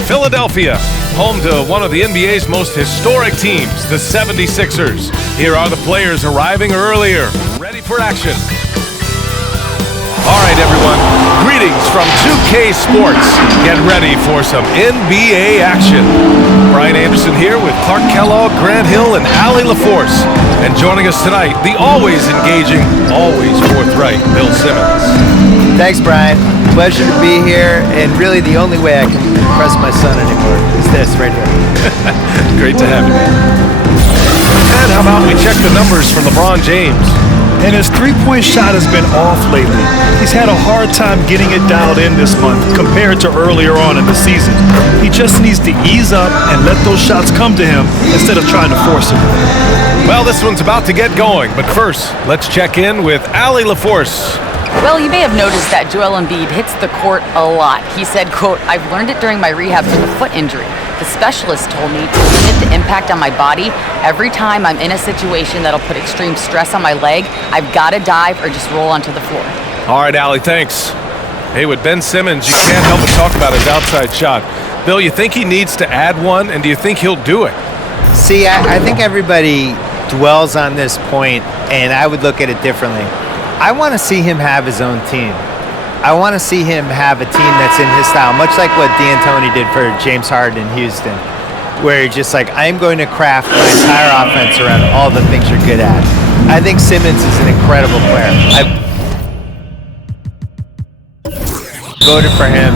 Philadelphia, home to one of the NBA's most historic teams, the 76ers. Here are the players arriving earlier, ready for action. All right, everyone, greetings from 2K Sports. Get ready for some NBA action. Brian Anderson here with Clark Kellogg, Grant Hill, and Allie LaForce. And joining us tonight, the always engaging, always forthright Bill Simmons. Thanks, Brian. Pleasure to be here, and really the only way I can impress my son anymore is this right here. Great to have you. And how about we check the numbers for LeBron James? And his three-point shot has been off lately. He's had a hard time getting it dialed in this month compared to earlier on in the season. He just needs to ease up and let those shots come to him instead of trying to force them. Well, this one's about to get going, but first, let's check in with Allie LaForce. Well, you may have noticed that Joel Embiid hits the court a lot. He said, quote, "I've learned it during my rehab for the foot injury. The specialist told me to limit the impact on my body. Every time I'm in a situation that'll put extreme stress on my leg, I've got to dive or just roll onto the floor." All right, Allie, thanks. Hey, with Ben Simmons, you can't help but talk about his outside shot. Bill, you think he needs to add one, and do you think he'll do it? See, I think everybody dwells on this point, and I would look at it differently. I want to see him have his own team. I want to see him have a team that's in his style, much like what D'Antoni did for James Harden in Houston, where you're just like, I'm going to craft my entire offense around all the things you're good at. I think Simmons is an incredible player. I voted for him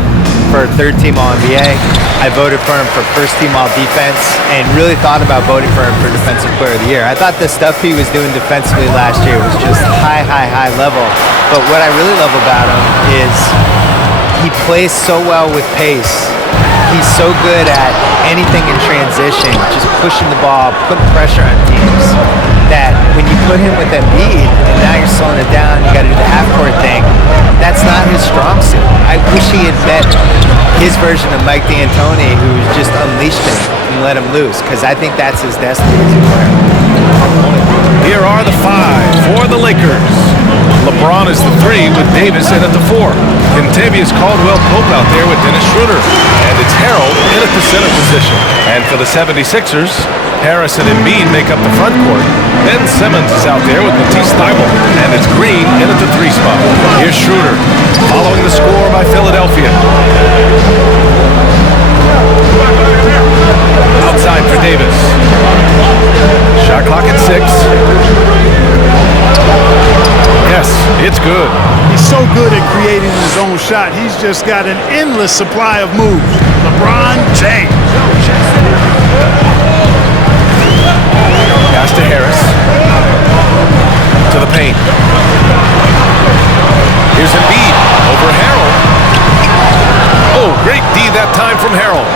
for third team All-NBA. I voted for him for first team All-Defense, and really thought about voting for him for Defensive Player of the Year. I thought the stuff he was doing defensively last year was just high level. But what I really love about him is he plays so well with pace. He's so good at anything in transition, just pushing the ball, putting pressure on teams, that when you put him with Embiid, and now you're slowing it down, you got to do the half-court thing, that's not his strong suit. I wish he had met his version of Mike D'Antoni, who just unleashed him and let him loose, because I think that's his destiny as a player. Here are the five for the Lakers. LeBron is the 3 with Davis in at the 4. Contavious Caldwell Pope out there with Dennis Schroeder. And it's Harold in at the center position. And for the 76ers, Harris and Embiid make up the front court. Ben Simmons is out there with Matisse Thybulle. And it's Green in at the 3 spot. Here's Schroeder following the score by Philadelphia. Outside for Davis. Shot clock at 6. Yes, it's good. He's so good at creating his own shot. He's just got an endless supply of moves. LeBron James. Pass to Harris. To the paint. Here's Embiid over Harold. Oh, great D that time from Harold.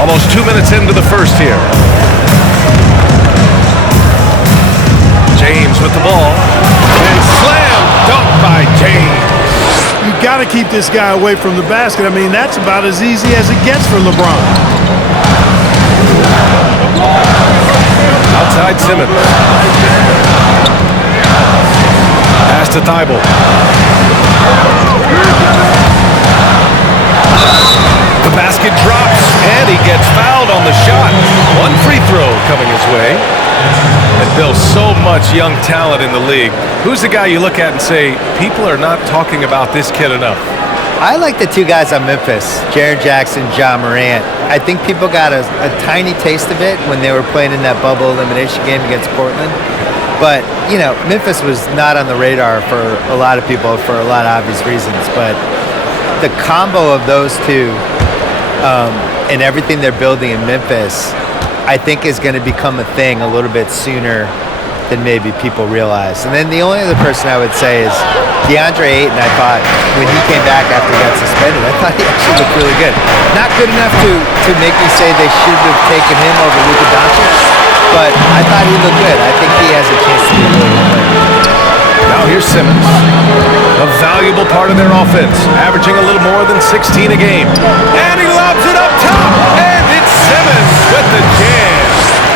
Almost 2 minutes into the first here. James with the ball. And slam dunk by James. You got to keep this guy away from the basket. I mean, that's about as easy as it gets for LeBron. Outside Simmons. Pass to Thybulle. The basket drops, and he gets fouled on the shot. One free throw coming his way. And Bill, so much young talent in the league. Who's the guy you look at and say, people are not talking about this kid enough? I like the 2 guys on Memphis, Jaren Jackson, Ja Morant. I think people got a tiny taste of it when they were playing in that bubble elimination game against Portland. But, you know, Memphis was not on the radar for a lot of people for a lot of obvious reasons. But the combo of those 2 and everything they're building in Memphis, I think is going to become a thing a little bit sooner than maybe people realize. And then the only other person I would say is DeAndre Ayton. I thought when he came back after he got suspended, I thought he actually looked really good. Not good enough to make me say they should have taken him over Luka Doncic, but I thought he looked good. I think he has a chance to be a really good player. Now here's Simmons, a valuable part of their offense, averaging a little more than 16 a game. And he lobs it up top, and it's Simmons with the jam.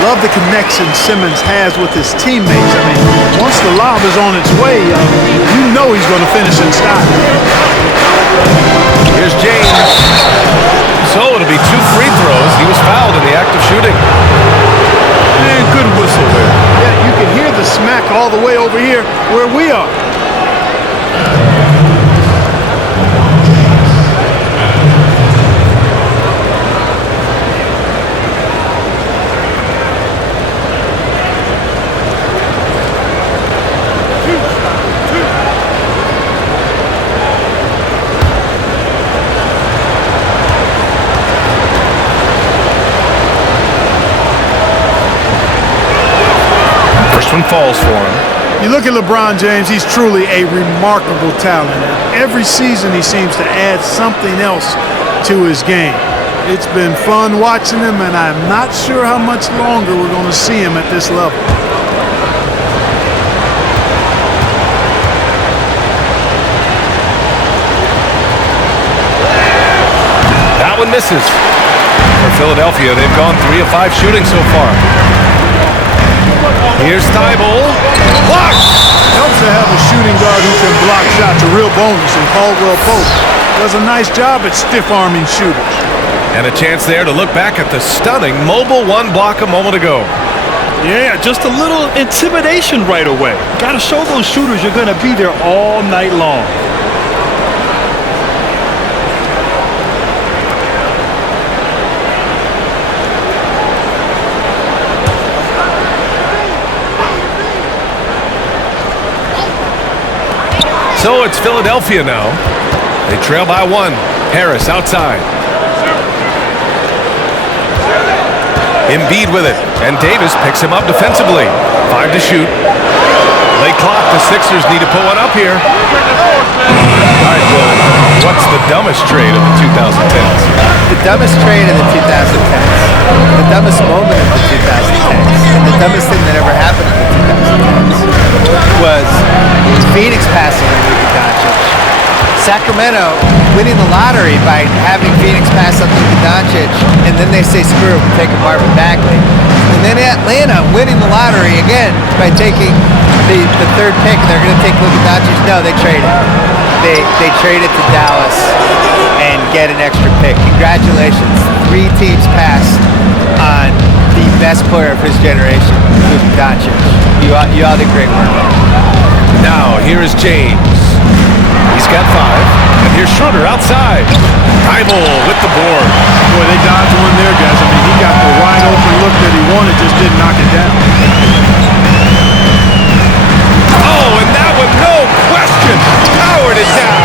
Love the connection Simmons has with his teammates. I mean, once the lob is on its way, you know he's going to finish in style. Here's James. So and falls for him. You look at LeBron James, he's truly a remarkable talent. And every season he seems to add something else to his game. It's been fun watching him, and I'm not sure how much longer we're going to see him at this level. That one misses. For Philadelphia, they've gone 3 of 5 shooting so far. Here's Thibault. Blocked! Helps to have a shooting guard who can block shots, a real bonus, and Caldwell Pope does a nice job at stiff-arming shooters. And a chance there to look back at the stunning mobile one block a moment ago. Yeah, just a little intimidation right away. Got to show those shooters you're going to be there all night long. So it's Philadelphia now. They trail by 1. Harris outside. Embiid with it, and Davis picks him up defensively. 5 to shoot. Late clock, the Sixers need to put one up here. All right, Will, what's the dumbest trade of the 2010s? The dumbest trade of the 2010s, the dumbest moment of the 2010s, and the dumbest thing that ever happened in the 2010s was Phoenix passing on Luka Doncic. Sacramento winning the lottery by having Phoenix pass on Luka Doncic, and then they say, screw it, we'll take a Marvin Bagley. And then Atlanta winning the lottery again by taking the 3rd pick, and they're going to take Luka Doncic. No, they traded. They traded to Dallas and get an extra pick. Congratulations. 3 teams passed on the best player of his generation, Luka Doncic. You all did great work. Now, here is James. He's got 5. And here's Schroeder outside. Thibault with the board. Boy, they dodged one there, guys. I mean, he got the wide open look that he wanted, just didn't knock it down. Oh, and that one, no question, powered it down.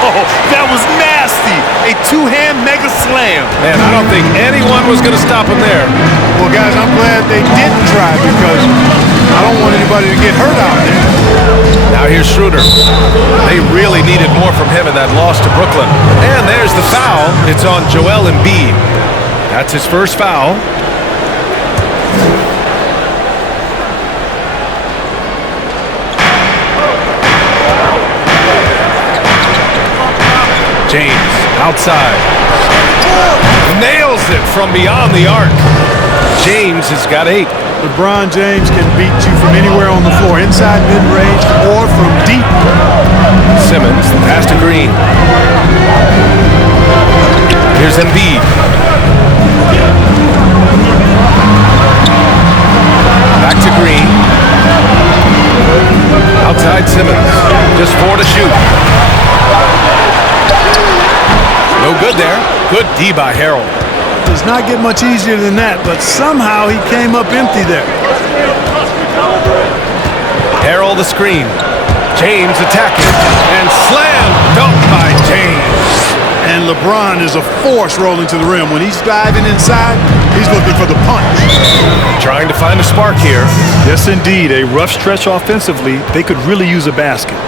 Oh, that was nasty. A 2-hand mega slam. Man, I don't think anyone was going to stop him there. Well, guys, I'm glad they didn't try because I don't want anybody to get hurt out there. Now here's Schroeder. They really needed more from him in that loss to Brooklyn. And there's the foul. It's on Joel Embiid. That's his first foul. James outside. Nails it from beyond the arc. James has got 8. LeBron James can beat you from anywhere on the floor, inside mid-range or from deep. Simmons, the pass to Green. Here's Embiid. Back to Green. Outside Simmons. Just 4 to shoot. No good there. Good D by Harrell. Does not get much easier than that, but somehow he came up empty there. Harrell the screen. James attacking. And slam dunk by James. And LeBron is a force rolling to the rim. When he's diving inside, he's looking for the punch. Trying to find a spark here. Yes, indeed. A rough stretch offensively. They could really use a basket.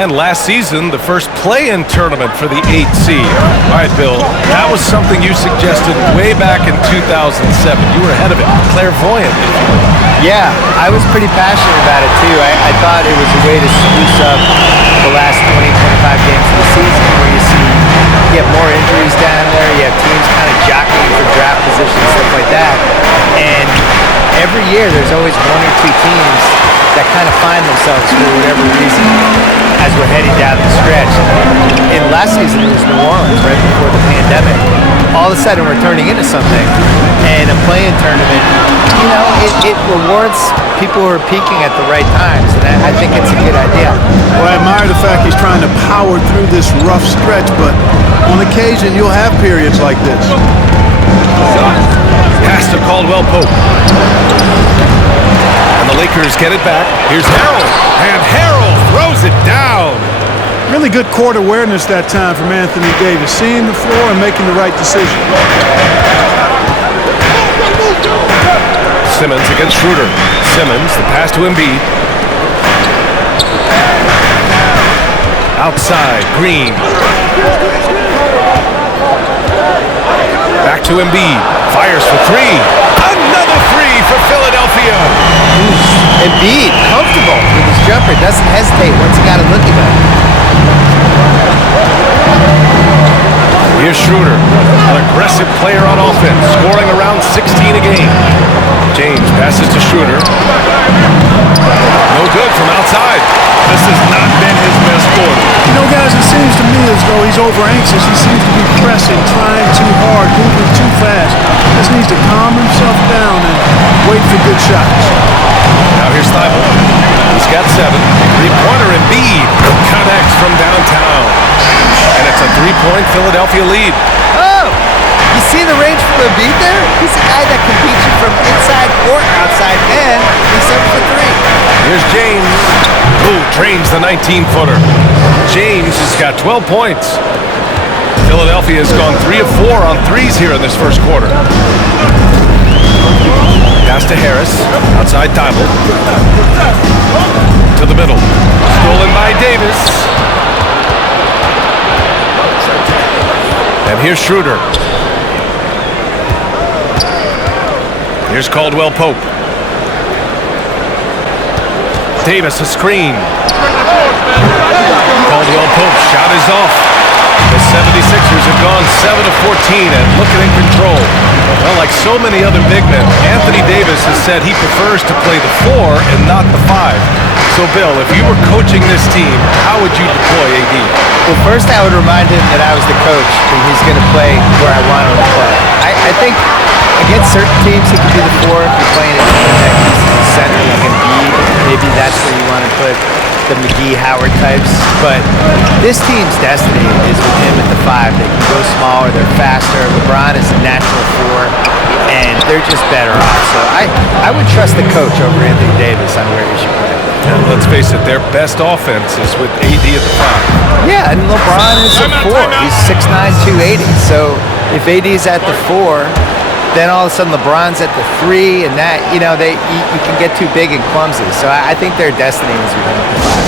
And last season, the first play-in tournament for the 8th seed. All right, Bill, that was something you suggested way back in 2007. You were ahead of it, clairvoyant. Yeah, I was pretty passionate about it too. I thought it was a way to spruce up the last 20, 25 games of the season where you have more injuries down there, you have teams kind of jockeying for draft positions, stuff like that. And every year there's always one or two teams that kind of find themselves for whatever reason as we're heading down the stretch. In last season, it was New Orleans right before the pandemic. All of a sudden, we're turning into something. And a play-in tournament, it rewards people who are peaking at the right times. And I think it's a good idea. Well, I admire the fact he's trying to power through this rough stretch, but on occasion, you'll have periods like this. Pass to Caldwell Pope. And the Lakers get it back. Here's Harrell. And Harrell throws it down. Really good court awareness that time from Anthony Davis, seeing the floor and making the right decision. Simmons against Schroeder. Simmons, the pass to Embiid. Outside, Green. Back to Embiid. Fires for three. Another three for Philadelphia. Embiid, comfortable with his jumper, doesn't hesitate once he got a look at him. Here's Schroeder, an aggressive player on offense, scoring around 16 a game. James passes to Schroeder. No good from outside. This has not been his best quarter. Guys, it seems to me as though he's over-anxious. He seems to be pressing, trying too hard, moving too fast. Just needs to calm himself down and wait for good shots. Now here's Thibault. He's got 7. Three-pointer Embiid connects from downtown. And it's a 3-point Philadelphia lead. Oh! You see the range from Embiid there? He's a guy that can beat you from inside or outside, and he's 7 for 3. Here's James, who drains the 19-footer. James has got 12 points. Philadelphia has gone 3 of 4 on threes here in this first quarter. Pass to Harris, outside Thibault. To the middle. Stolen by Davis. And here's Schroeder. Here's Caldwell Pope. Davis, a screen. Caldwell Pope, shot is off. The 76ers have gone 7 of 14 and looking in control. Well, like so many other big men, Anthony Davis has said he prefers to play the 4 and not the 5. So, Bill, if you were coaching this team, how would you deploy AD? Well, first I would remind him that I was the coach and he's going to play where I want him to play. I think against certain teams he can be the 4 if you're playing at center like Embiid. Maybe that's where you want to put the McGee-Howard types. But this team's destiny is with him at the 5. They can go smaller, they're faster. LeBron is a natural 4, and they're just better off. So I would trust the coach over Anthony Davis on where he should play. And let's face it, their best offense is with AD at the 5. Yeah, and LeBron is a 4. He's 6'9", 280. So if AD's at the 4, then all of a sudden LeBron's at the 3, and that, you can get too big and clumsy. So I think their destiny is with him at the 5.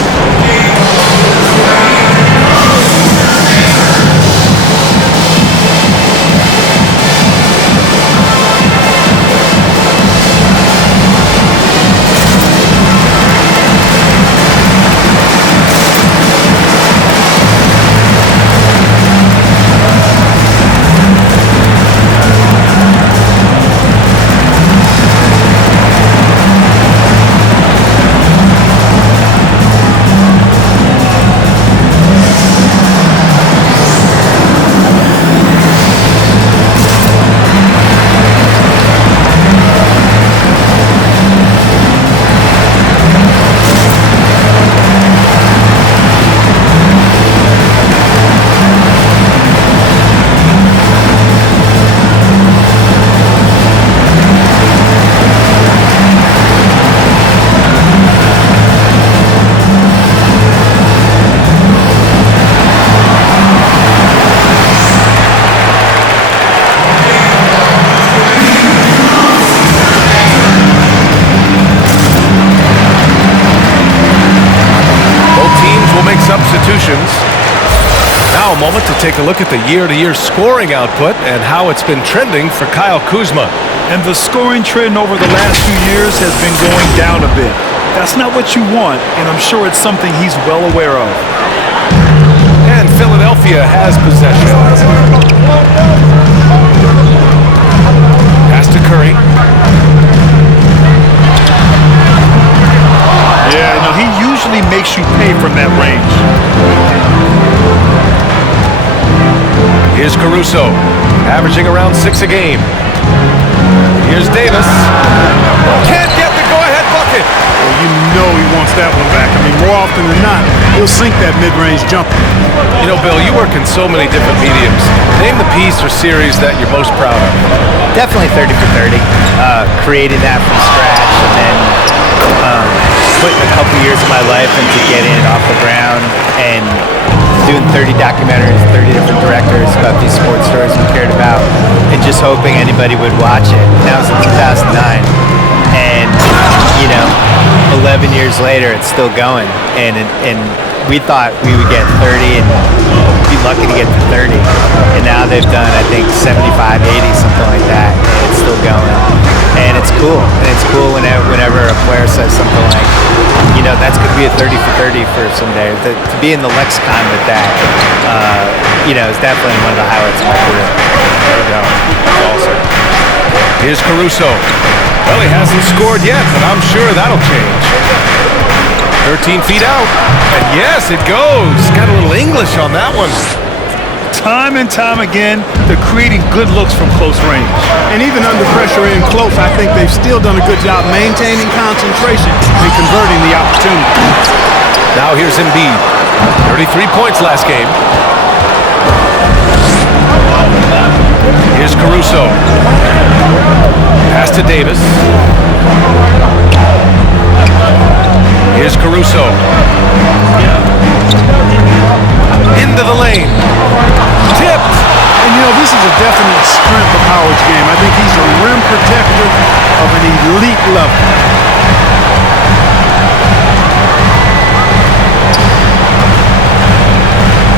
Now a moment to take a look at the year-to-year scoring output and how it's been trending for Kyle Kuzma. And the scoring trend over the last few years has been going down a bit. That's not what you want, and I'm sure it's something he's well aware of. And Philadelphia has possession. Pass to Curry. Yeah, no, he usually makes you pay from that range. Here's Caruso, averaging around 6 a game. Here's Davis. Can't get the go-ahead bucket. Well, you know he wants that one back. I mean, more often than not, he'll sink that mid-range jumper. You know, Bill, you work in so many different mediums. Name the piece or series that you're most proud of. Definitely 30 for 30. Creating that from scratch and then putting a couple years of my life into getting it off the ground and doing 30 documentaries, 30 different directors about these sports stories we cared about, and just hoping anybody would watch it. And that was in 2009. And, 11 years later, it's still going. And we thought we would get 30 and be lucky to get to 30. And now they've done, I think, 75, 80, something like that. And it's still going. And it's cool. And it's cool whenever a player says something like, that's going to be a 30 for 30 for someday. To be in the lexicon with that, is definitely one of the highlights of my career. There we go. That's awesome. Here's Caruso. Well, he hasn't scored yet, but I'm sure that'll change. 13 feet out. And yes, it goes. Got a little English on that one. Time and time again, they're creating good looks from close range. And even under pressure in close, I think they've still done a good job maintaining concentration and converting the opportunity. Now here's Embiid. 33 points last game. Here's Caruso. Pass to Davis. Here's Caruso. Into the lane. Tipped. And this is a definite strength of Howard's game. I think he's a rim protector of an elite level.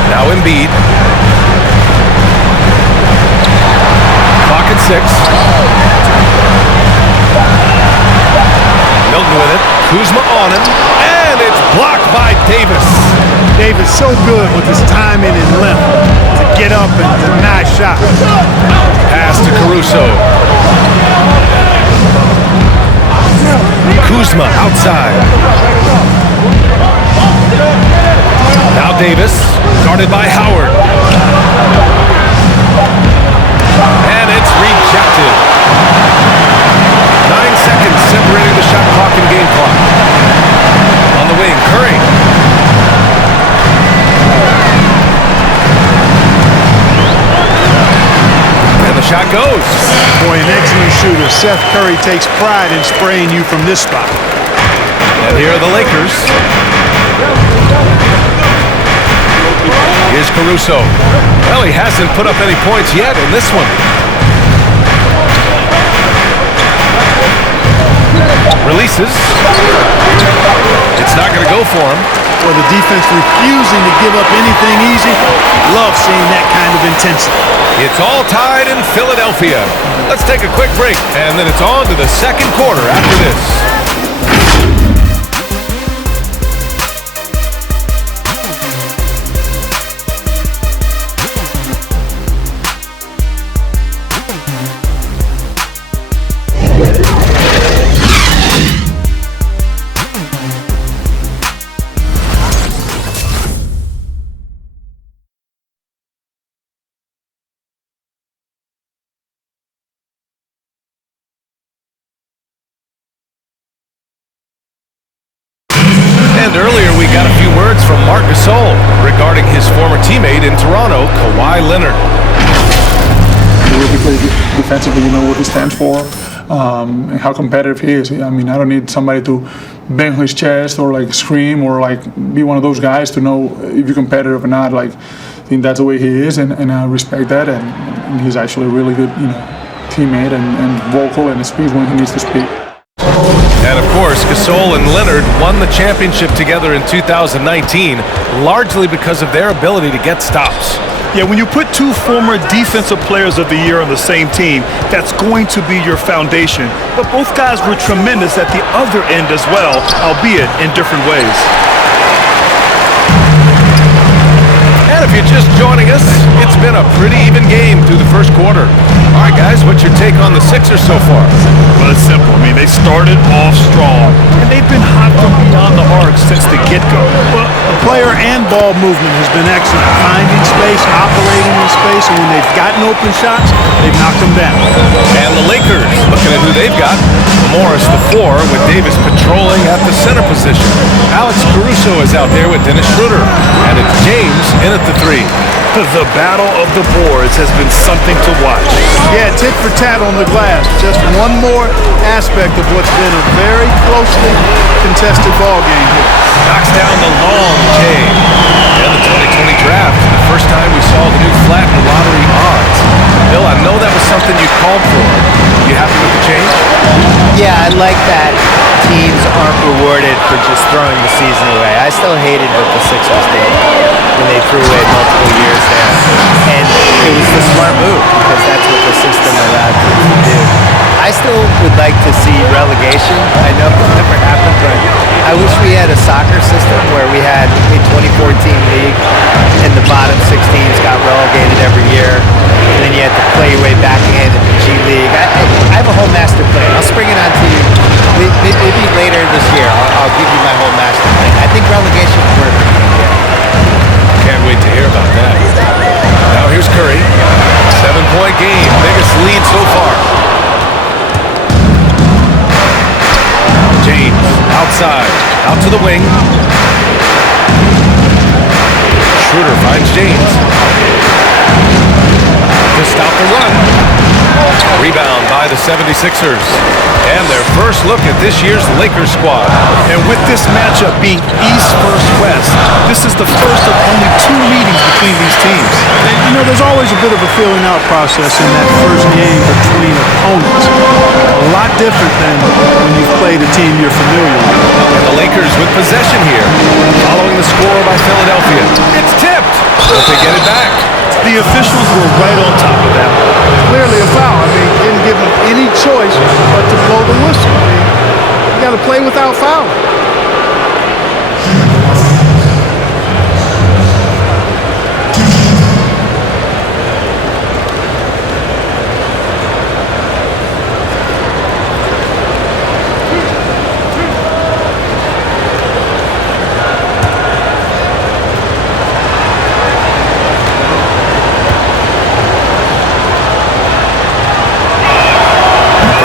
Now Embiid. Clock at 6. Milton with it. Kuzma on him. And it's blocked by Davis. Davis so good with his timing and length to get up and deny shots. Pass to Caruso. Kuzma outside. Now Davis, guarded by Howard. And it's rejected. 9 seconds separating the shot clock and game clock. On the wing, Curry. And the shot goes. Boy, an excellent shooter. Seth Curry takes pride in spraying you from this spot. And here are the Lakers. Here's Caruso. Well, he hasn't put up any points yet in this one. Releases. It's not going to go for him. Well, the defense refusing to give up anything easy. Love seeing that kind of intensity. It's all tied in Philadelphia. Let's take a quick break, and then it's on to the second quarter after this. And earlier we got a few words from Marc Gasol regarding his former teammate in Toronto, Kawhi Leonard. He really plays defensively, what he stands for, and how competitive he is. I mean, I don't need somebody to bang his chest or scream or be one of those guys to know if you're competitive or not. I think that's the way he is, and I respect that. And he's actually a really good, teammate and vocal and speaks when he needs to speak. And of course, Gasol Gasol and Leonard won the championship together in 2019, largely because of their ability to get stops. Yeah, when you put two former defensive players of the year on the same team, that's going to be your foundation. But both guys were tremendous at the other end as well, albeit in different ways. And if you're just joining us, it's been a pretty even game through the first quarter. All right, guys, what's your take on the Sixers so far? Well, it's simple. I mean, they started off strong, and they've been hot from beyond the arc since the get-go. Well, the player and ball movement has been excellent. Finding space, operating in space, and when they've gotten open shots, they've knocked them down. And the Lakers, looking at who they've got. Morris, the 4, with Davis patrolling at the center position. Alex Caruso is out there with Dennis Schroeder. And it's James in at the 3. The battle of the boards has been something to watch. Yeah, tit for tat on the glass. Just one more aspect of what's been a very closely contested ball game here. Knocks down the long J. In the 2020 draft, the first time we saw the new flattened lottery odds. Bill, I know that was something you called for. You happy with the change? Yeah, I like that teams aren't rewarded for just throwing the season away. I still hated what the Sixers did when they threw away multiple years there. And it was the smart move because that's what the system allowed them to do. I still would like to see relegation. I know it never happened, but I wish we had a soccer system where we had a 24-team league and the bottom 6 teams got relegated every year, and then you had to play your way back in the G League. I have a whole master plan. I'll spring it on to you. Maybe later this year. I'll give you my whole master plan. I think relegation would work. Can't wait to hear about that. Now here's Curry. 7-point game. Biggest lead so far. James outside. Out to the wing. Schroeder finds James. To stop the run. Rebound by the 76ers. And their first look at this year's Lakers squad. And with this matchup being East versus West, this is the first of only 2 meetings between these teams. And, you know, there's always a bit of a feeling out process in that first game between opponents. A lot different than when you've played a team you're familiar with. And the Lakers with possession here. Following the score by Philadelphia. It's tipped. But they get it back. The officials were right on top of that. Clearly a foul. I mean, didn't give them any choice but to blow the whistle. I mean, you got to play without fouling.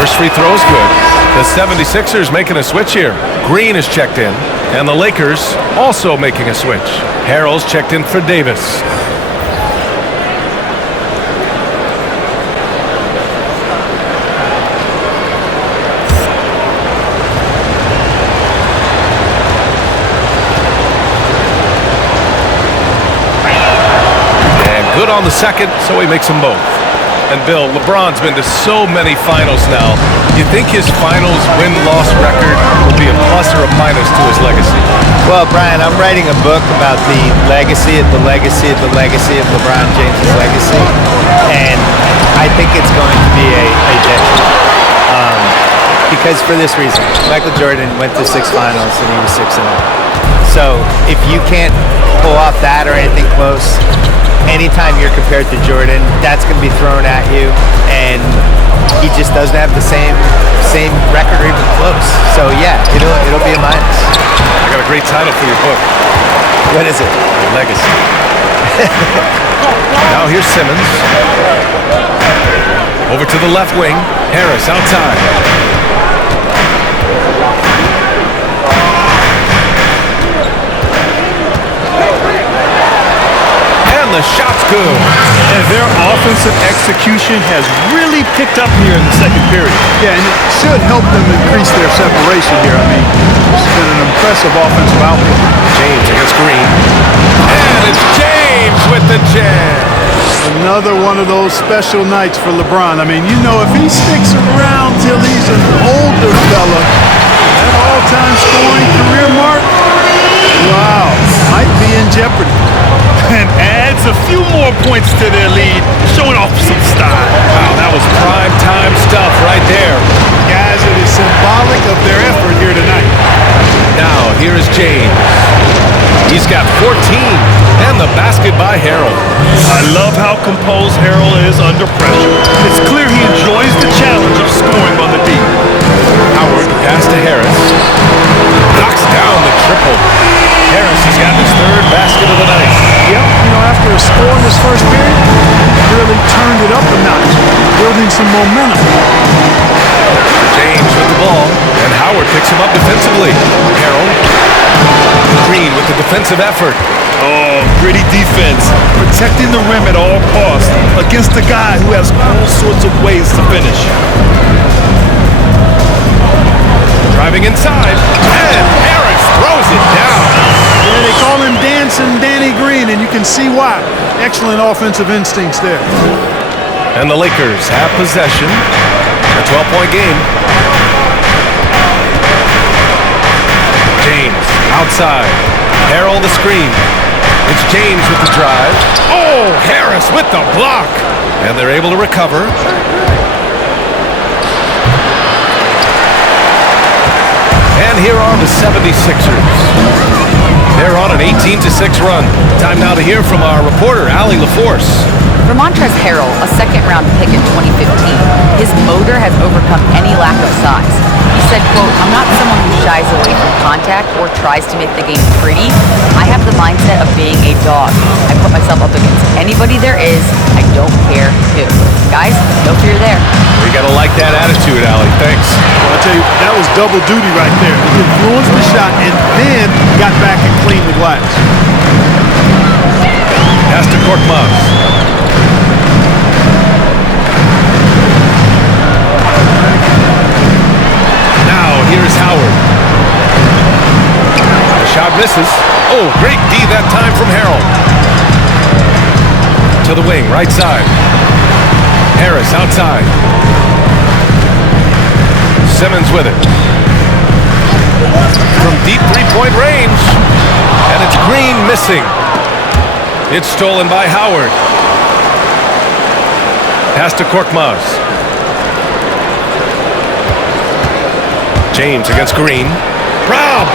First free throw is good. The 76ers making a switch here. Green is checked in, and the Lakers also making a switch. Harrell's checked in for Davis. And good on the second, so he makes them both. And Bill, LeBron's been to so many finals now. You think his finals win-loss record will be a plus or a minus to his legacy? Well, Brian, I'm writing a book about the legacy of the legacy of the legacy of LeBron James' legacy. And I think it's going to be a decade. Because for this reason, Michael Jordan went to 6 finals and he was 6-0. So if you can't pull off that or anything close, anytime you're compared to Jordan, that's going to be thrown at you, and he just doesn't have the same record or even close. So yeah, it'll be a minus. I got a great title for your book. What is it? Legacy. Now here's Simmons. Over to the left wing. Harris outside. The shot's good. And their offensive execution has really picked up here in the second period. Yeah, and it should help them increase their separation here. I mean, this has been an impressive offensive output. James against Green. And it's James with the jam. Another one of those special nights for LeBron. I mean, you know, if he sticks around till he's an older fella, that all all-time scoring career mark, wow, might be in jeopardy. And adds a few more points to their lead, showing off some style. Wow, that was prime time stuff right there. Guys, it is symbolic of their effort here tonight. Now, here is James. He's got 14, and the basket by Harold. I love how composed Harold is under pressure. It's clear he enjoys the challenge of scoring on the D. Howard pass to Harris. Knocks down the triple. Harris has got his third basket of the night. Yep, after a score in this first period, really turned it up a notch, building some momentum. James with the ball, and Howard picks him up defensively. Harold. Green with the defensive effort. Oh, gritty defense, protecting the rim at all costs against a guy who has all sorts of ways to finish. Driving inside, and Harris throws it down. Yeah, they call him Dancing Danny Green, and you can see why. Excellent offensive instincts there. And the Lakers have possession. A 12-point game. James outside. Harold the screen. It's James with the drive. Oh, Harris with the block. And they're able to recover. And here are the 76ers. They're on an 18-6 run. Time now to hear from our reporter, Allie LaForce. For Montrezl Harrell, a second-round pick in 2015, his motor has overcome any lack of size. He said, quote, "I'm not someone who shies away from contact or tries to make the game pretty. I have the mindset of being a dog. I put myself up against anybody there is. I don't care who." Guys, no fear there. You gotta like that attitude, Allie. Thanks. Well, I'll tell you, that was double duty right there. He influenced the shot and then got back and cleaned the glass. Pass to Korkmaz. Now, here's Howard. The shot misses. Oh, great D that time from Harold. To the wing, right side. Harris outside. Simmons with it. From deep three-point range. And it's Green missing. It's stolen by Howard. Pass to Korkmaz. James against Green. Robbed!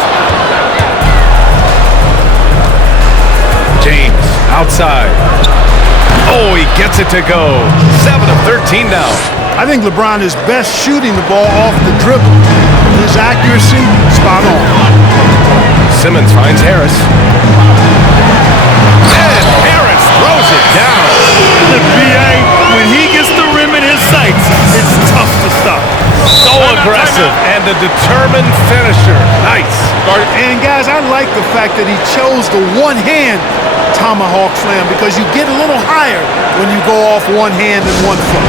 James outside. Oh, he gets it to go. 7 of 13 now. I think LeBron is best shooting the ball off the dribble. His accuracy, spot on. Simmons finds Harris. And Harris throws it down. The BA, when he gets the rim in his sights, it's tough to stop. So aggressive and a determined finisher. Nice. And guys, I like the fact that he chose the one-hand tomahawk slam because you get a little higher when you go off one hand and one foot.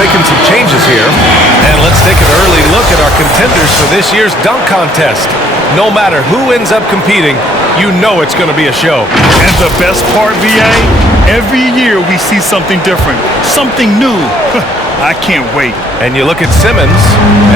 Making some changes here. And let's take an early look at our contenders for this year's dunk contest. No matter who ends up competing, you know it's going to be a show. And the best part, VA, every year we see something different, something new. I can't wait. And you look at Simmons,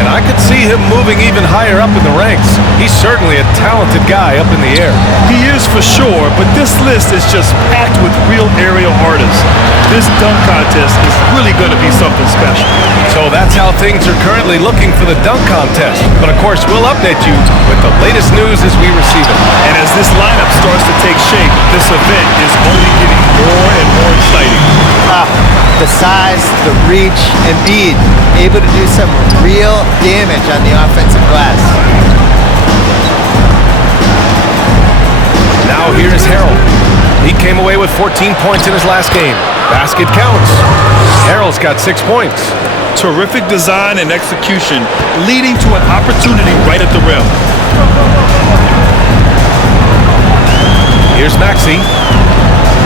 and I could see him moving even higher up in the ranks. He's certainly a talented guy up in the air. He is for sure, but this list is just packed with real aerial artists. This dunk contest is really going to be something special. So that's how things are currently looking for the dunk contest. But of course, we'll update you with the latest news as we receive it. And as this lineup starts to take shape, this event is only getting more and more exciting. The size, the reach, Embiid able to do some real damage on the offensive glass. Now here's Harrell. He came away with 14 points in his last game. Basket counts. Harrell's got 6 points. Terrific design and execution, leading to an opportunity right at the rim. Here's Maxey.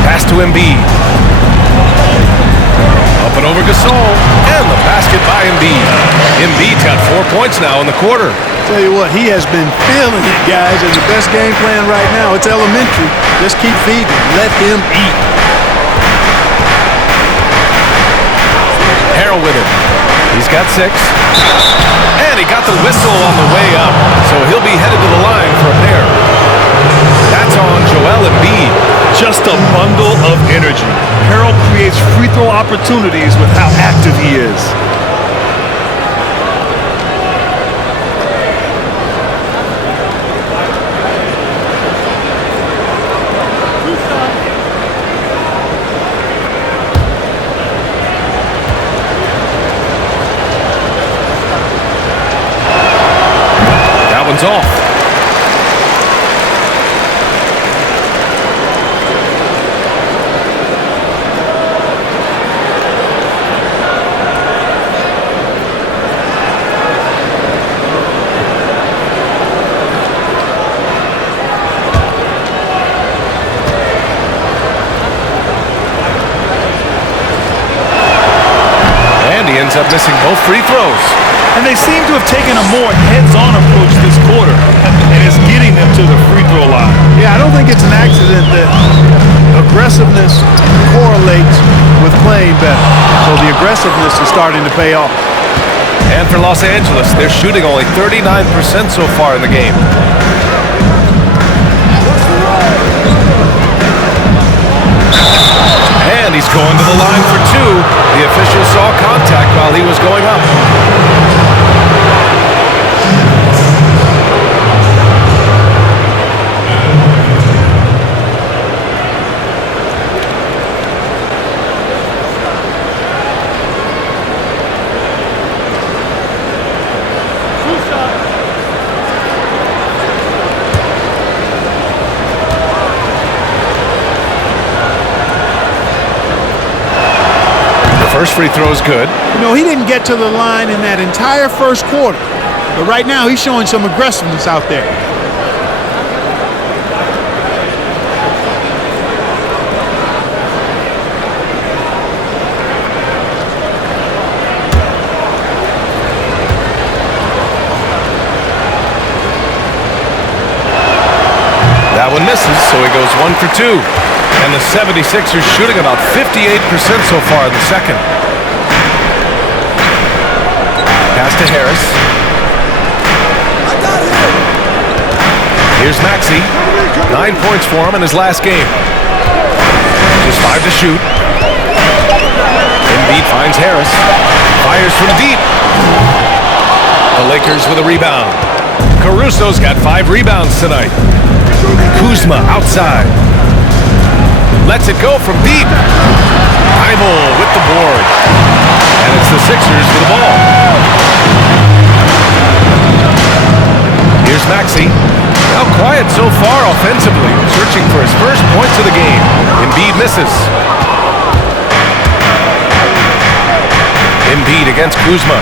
Pass to Embiid. Up and over Gasol. And the basket by Embiid. Embiid's got 4 points now in the quarter. Tell you what, he has been feeling it, guys, and the best game plan right now, it's elementary. Just keep feeding. Let him eat. Harrell with it. He's got 6. And he got the whistle on the way up. So he'll be headed to the line for a pair. That's on Joel Embiid. Just a bundle of energy. Harrell creates free throw opportunities with how active he is. That one's off. Ends up missing both free throws. And they seem to have taken a more heads-on approach this quarter, and it's getting them to the free throw line. Yeah, I don't think it's an accident that aggressiveness correlates with playing better. So the aggressiveness is starting to pay off. And for Los Angeles, they're shooting only 39% so far in the game. And he's going to the line for 2. The official saw contact while he was going up. First free throw is good. You know, he didn't get to the line in that entire first quarter. But right now, he's showing some aggressiveness out there. That one misses, so he goes 1 for 2. And the 76ers shooting about 58% so far in the second. Pass to Harris. Here's Maxey. 9 points for him in his last game. Just 5 to shoot. Embiid finds Harris. Fires from deep. The Lakers with a rebound. Caruso's got 5 rebounds tonight. Kuzma outside. Lets it go from deep. Bible with the board. And it's the Sixers with the ball. Here's Maxey. Now quiet so far offensively. Searching for his first points of the game. Embiid misses. Embiid against Kuzma.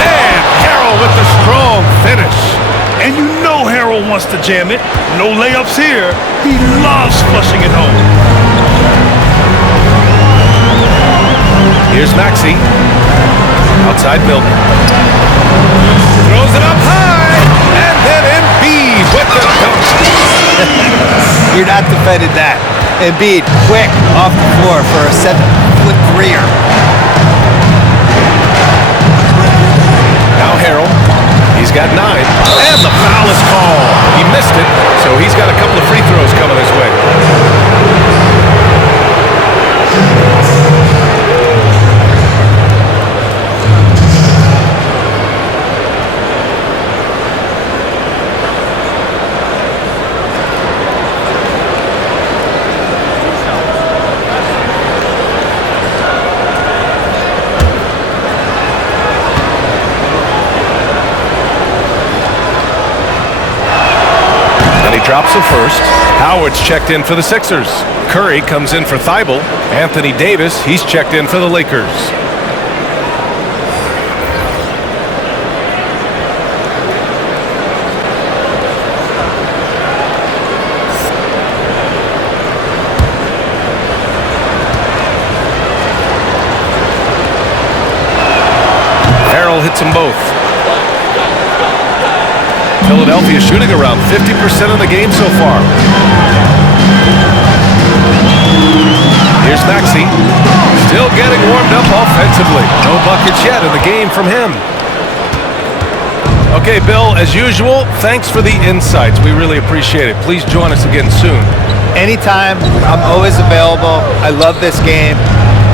And Harrell with the strong finish. And you know Harrell wants to jam it. No layups here. He loves flushing it home. Here's Maxey. Outside Milton. Throws it up high. And then Embiid with the dunk. You're not defending that. Embiid, quick, off the floor for a 7-foot threer. Now Harrell. He's got 9. And the foul is called. He missed it, so he's got a couple of free throws coming his way. Drops the first. Howard's checked in for the Sixers. Curry comes in for Thibault. Anthony Davis, he's checked in for the Lakers. Harrell hits them both. Philadelphia shooting around 50% of the game so far. Here's Maxey. Still getting warmed up offensively. No buckets yet in the game from him. Okay, Bill, as usual, thanks for the insights. We really appreciate it. Please join us again soon. Anytime, I'm always available. I love this game.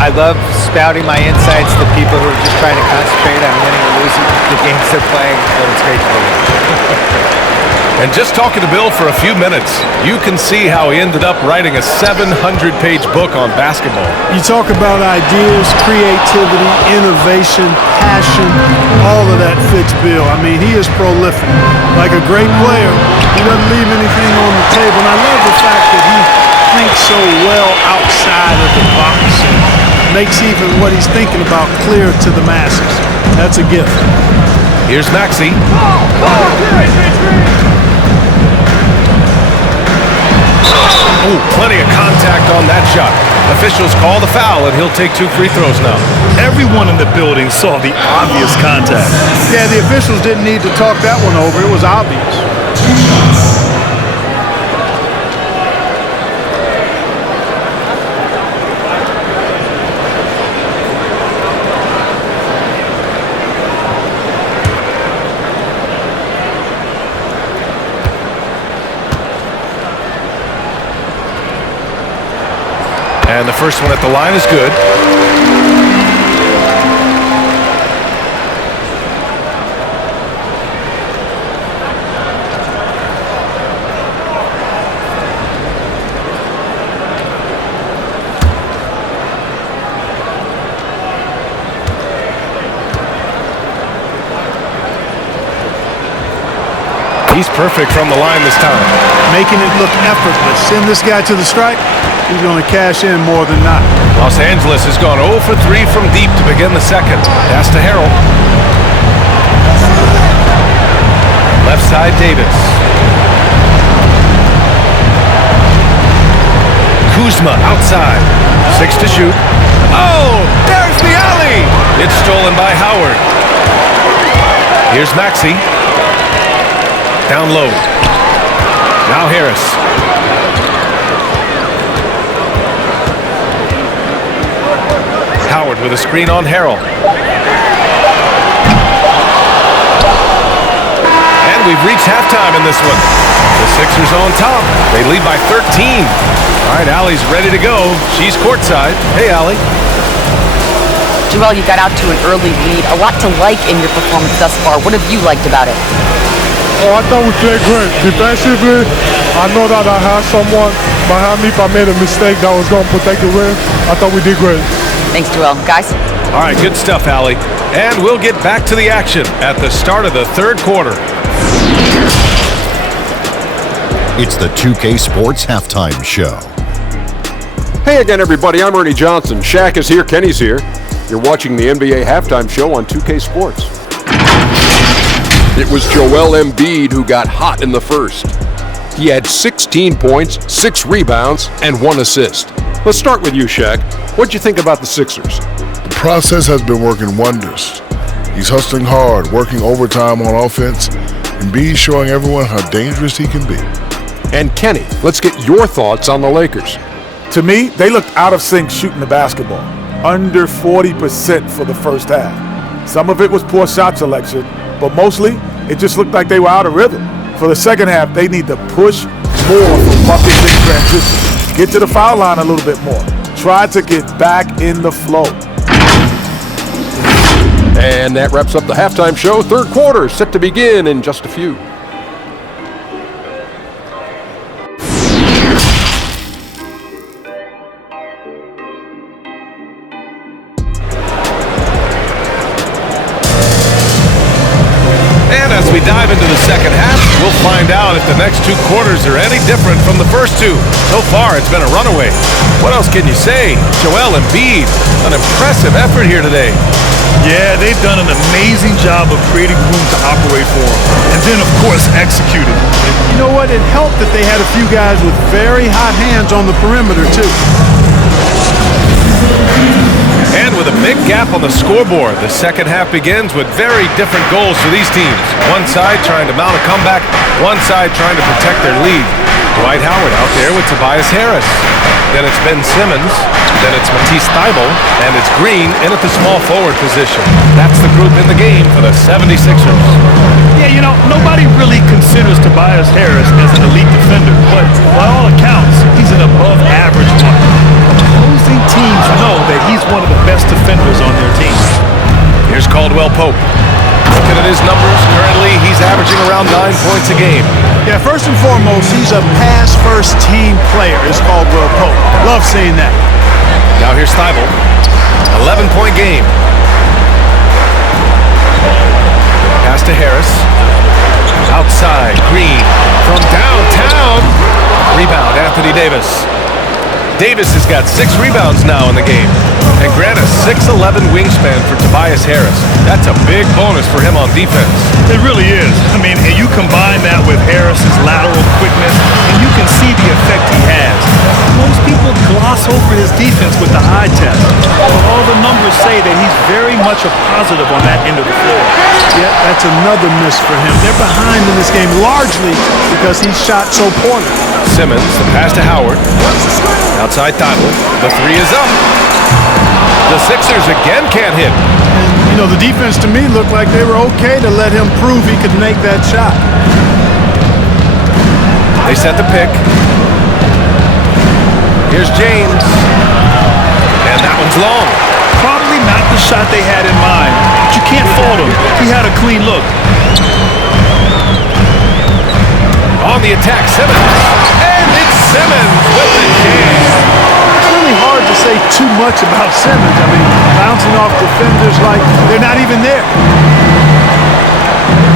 I love spouting my insights to people who are just trying to concentrate on winning or losing the games they're playing. So it's great to be here. And just talking to Bill for a few minutes, you can see how he ended up writing a 700-page book on basketball. You talk about ideas, creativity, innovation, passion, all of that fits Bill. I mean, he is prolific. Like a great player, he doesn't leave anything on the table. And I love the fact that he thinks so well outside of the box and makes even what he's thinking about clear to the masses. That's a gift. Here's Maxey. Oh, plenty of contact on that shot. Officials call the foul, and he'll take 2 free throws now. Everyone in the building saw the obvious contact. Yeah, the officials didn't need to talk that one over. It was obvious. And the first one at the line is good. He's perfect from the line this time. Making it look effortless. Send this guy to the stripe. He's going to cash in more than not. Los Angeles has gone 0 for 3 from deep to begin the second. Pass to Harrell. Left side, Davis. Kuzma outside. 6 to shoot. Oh, there's the alley. It's stolen by Howard. Here's Maxey. Down low. Now Harris. Howard with a screen on Harrell. And we've reached halftime in this one. The Sixers on top. They lead by 13. All right, Allie's ready to go. She's courtside. Hey, Allie. Joel, you got out to an early lead. A lot to like in your performance thus far. What have you liked about it? Oh, I thought we played great. Defensively, I know that I had someone behind me if I made a mistake that was going to protect the rim. I thought we did great. Thanks, Joel. Guys? All right, good stuff, Allie. And we'll get back to the action at the start of the third quarter. It's the 2K Sports Halftime Show. Hey again, everybody. I'm Ernie Johnson. Shaq is here. Kenny's here. You're watching the NBA Halftime Show on 2K Sports. It was Joel Embiid who got hot in the first. He had 16 points, 6 rebounds, and 1 assist. Let's start with you, Shaq. What'd you think about the Sixers? The process has been working wonders. He's hustling hard, working overtime on offense, and Embiid showing everyone how dangerous he can be. And Kenny, let's get your thoughts on the Lakers. To me, they looked out of sync shooting the basketball. Under 40% for the first half. Some of it was poor shot selection, but mostly it just looked like they were out of rhythm. For the second half, they need to push more for buckets in transition. Get to the foul line a little bit more. Try to get back in the flow. And that wraps up the halftime show. Third quarter set to begin in just a few. As we dive into the second half, we'll find out if the next two quarters are any different from the first two. So far, it's been a runaway. What else can you say? Joel Embiid, an impressive effort here today. Yeah, they've done an amazing job of creating room to operate for him. And then, of course, executing. You know what? It helped that they had a few guys with very hot hands on the perimeter, too. And with a big gap on the scoreboard, the second half begins with very different goals for these teams. One side trying to mount a comeback, one side trying to protect their lead. Dwight Howard out there with Tobias Harris. Then it's Ben Simmons, then it's Matisse Thybulle, and it's Green in at the small forward position. That's the group in the game for the 76ers. Yeah, you know, nobody really considers Tobias Harris as an elite defender, but by all accounts, he's an above-average one. Opposing teams know that he's one of the best defenders on their team. Here's Caldwell Pope. Looking at his numbers, currently he's averaging around 9 points a game. Yeah, first and foremost, he's a pass-first team player, is Caldwell Pope. Love seeing that. Now here's Thybulle. 11-point game. Pass to Harris. Outside, Green. From downtown. Rebound, Anthony Davis. Davis has got 6 rebounds now in the game. And grant a 6'11" wingspan for Tobias Harris. That's a big bonus for him on defense. It really is. I mean, and you combine that with Harris's lateral quickness, and you can see the effect he has. Most people gloss over his defense with the eye test, but all the numbers say that he's very much a positive on that end of the floor. Yeah, that's another miss for him. They're behind in this game largely because he shot so poorly. Simmons, the pass to Howard. Outside Thybulle. The three is up. The Sixers again can't hit. And, you know, the defense to me looked like they were okay to let him prove he could make that shot. They set the pick. Here's James. And that one's long. Probably not the shot they had in mind, but you can't fault him. He had a clean look. On the attack, Simmons. And it's Simmons with the jam. It's really hard to say too much about Simmons. I mean, bouncing off defenders like they're not even there.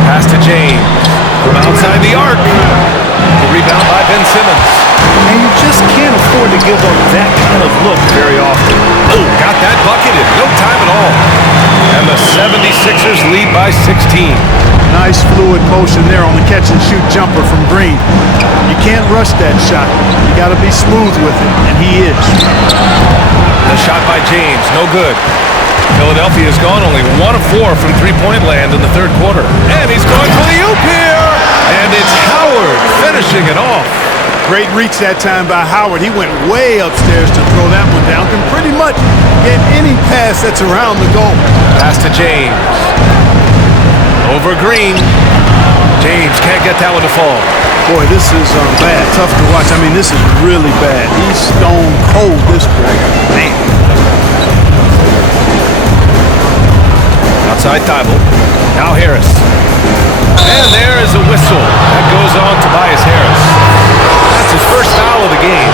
Pass to James from outside the arc. The rebound by Ben Simmons. And you just can't afford to give up that kind of look very often. Oh, got that bucket in no time at all. And the 76ers lead by 16. Nice fluid motion there on the catch-and-shoot jumper from Green. You can't rush that shot. You got to be smooth with it, and he is. The shot by James, no good. Philadelphia's gone only 1 of 4 from three-point land in the third quarter. And he's going for the oop here. And it's Howard finishing it off. Great reach that time by Howard. He went way upstairs to throw that one down. Can pretty much get any pass that's around the goal. Pass to James. Over Green. James can't get that one to fall. Boy, this is bad. Tough to watch. I mean, this is really bad. He's stone cold, this boy. Man. Outside Thybulle. Now Harris. And there is a whistle. That goes on Tobias Harris. That's his first foul of the game.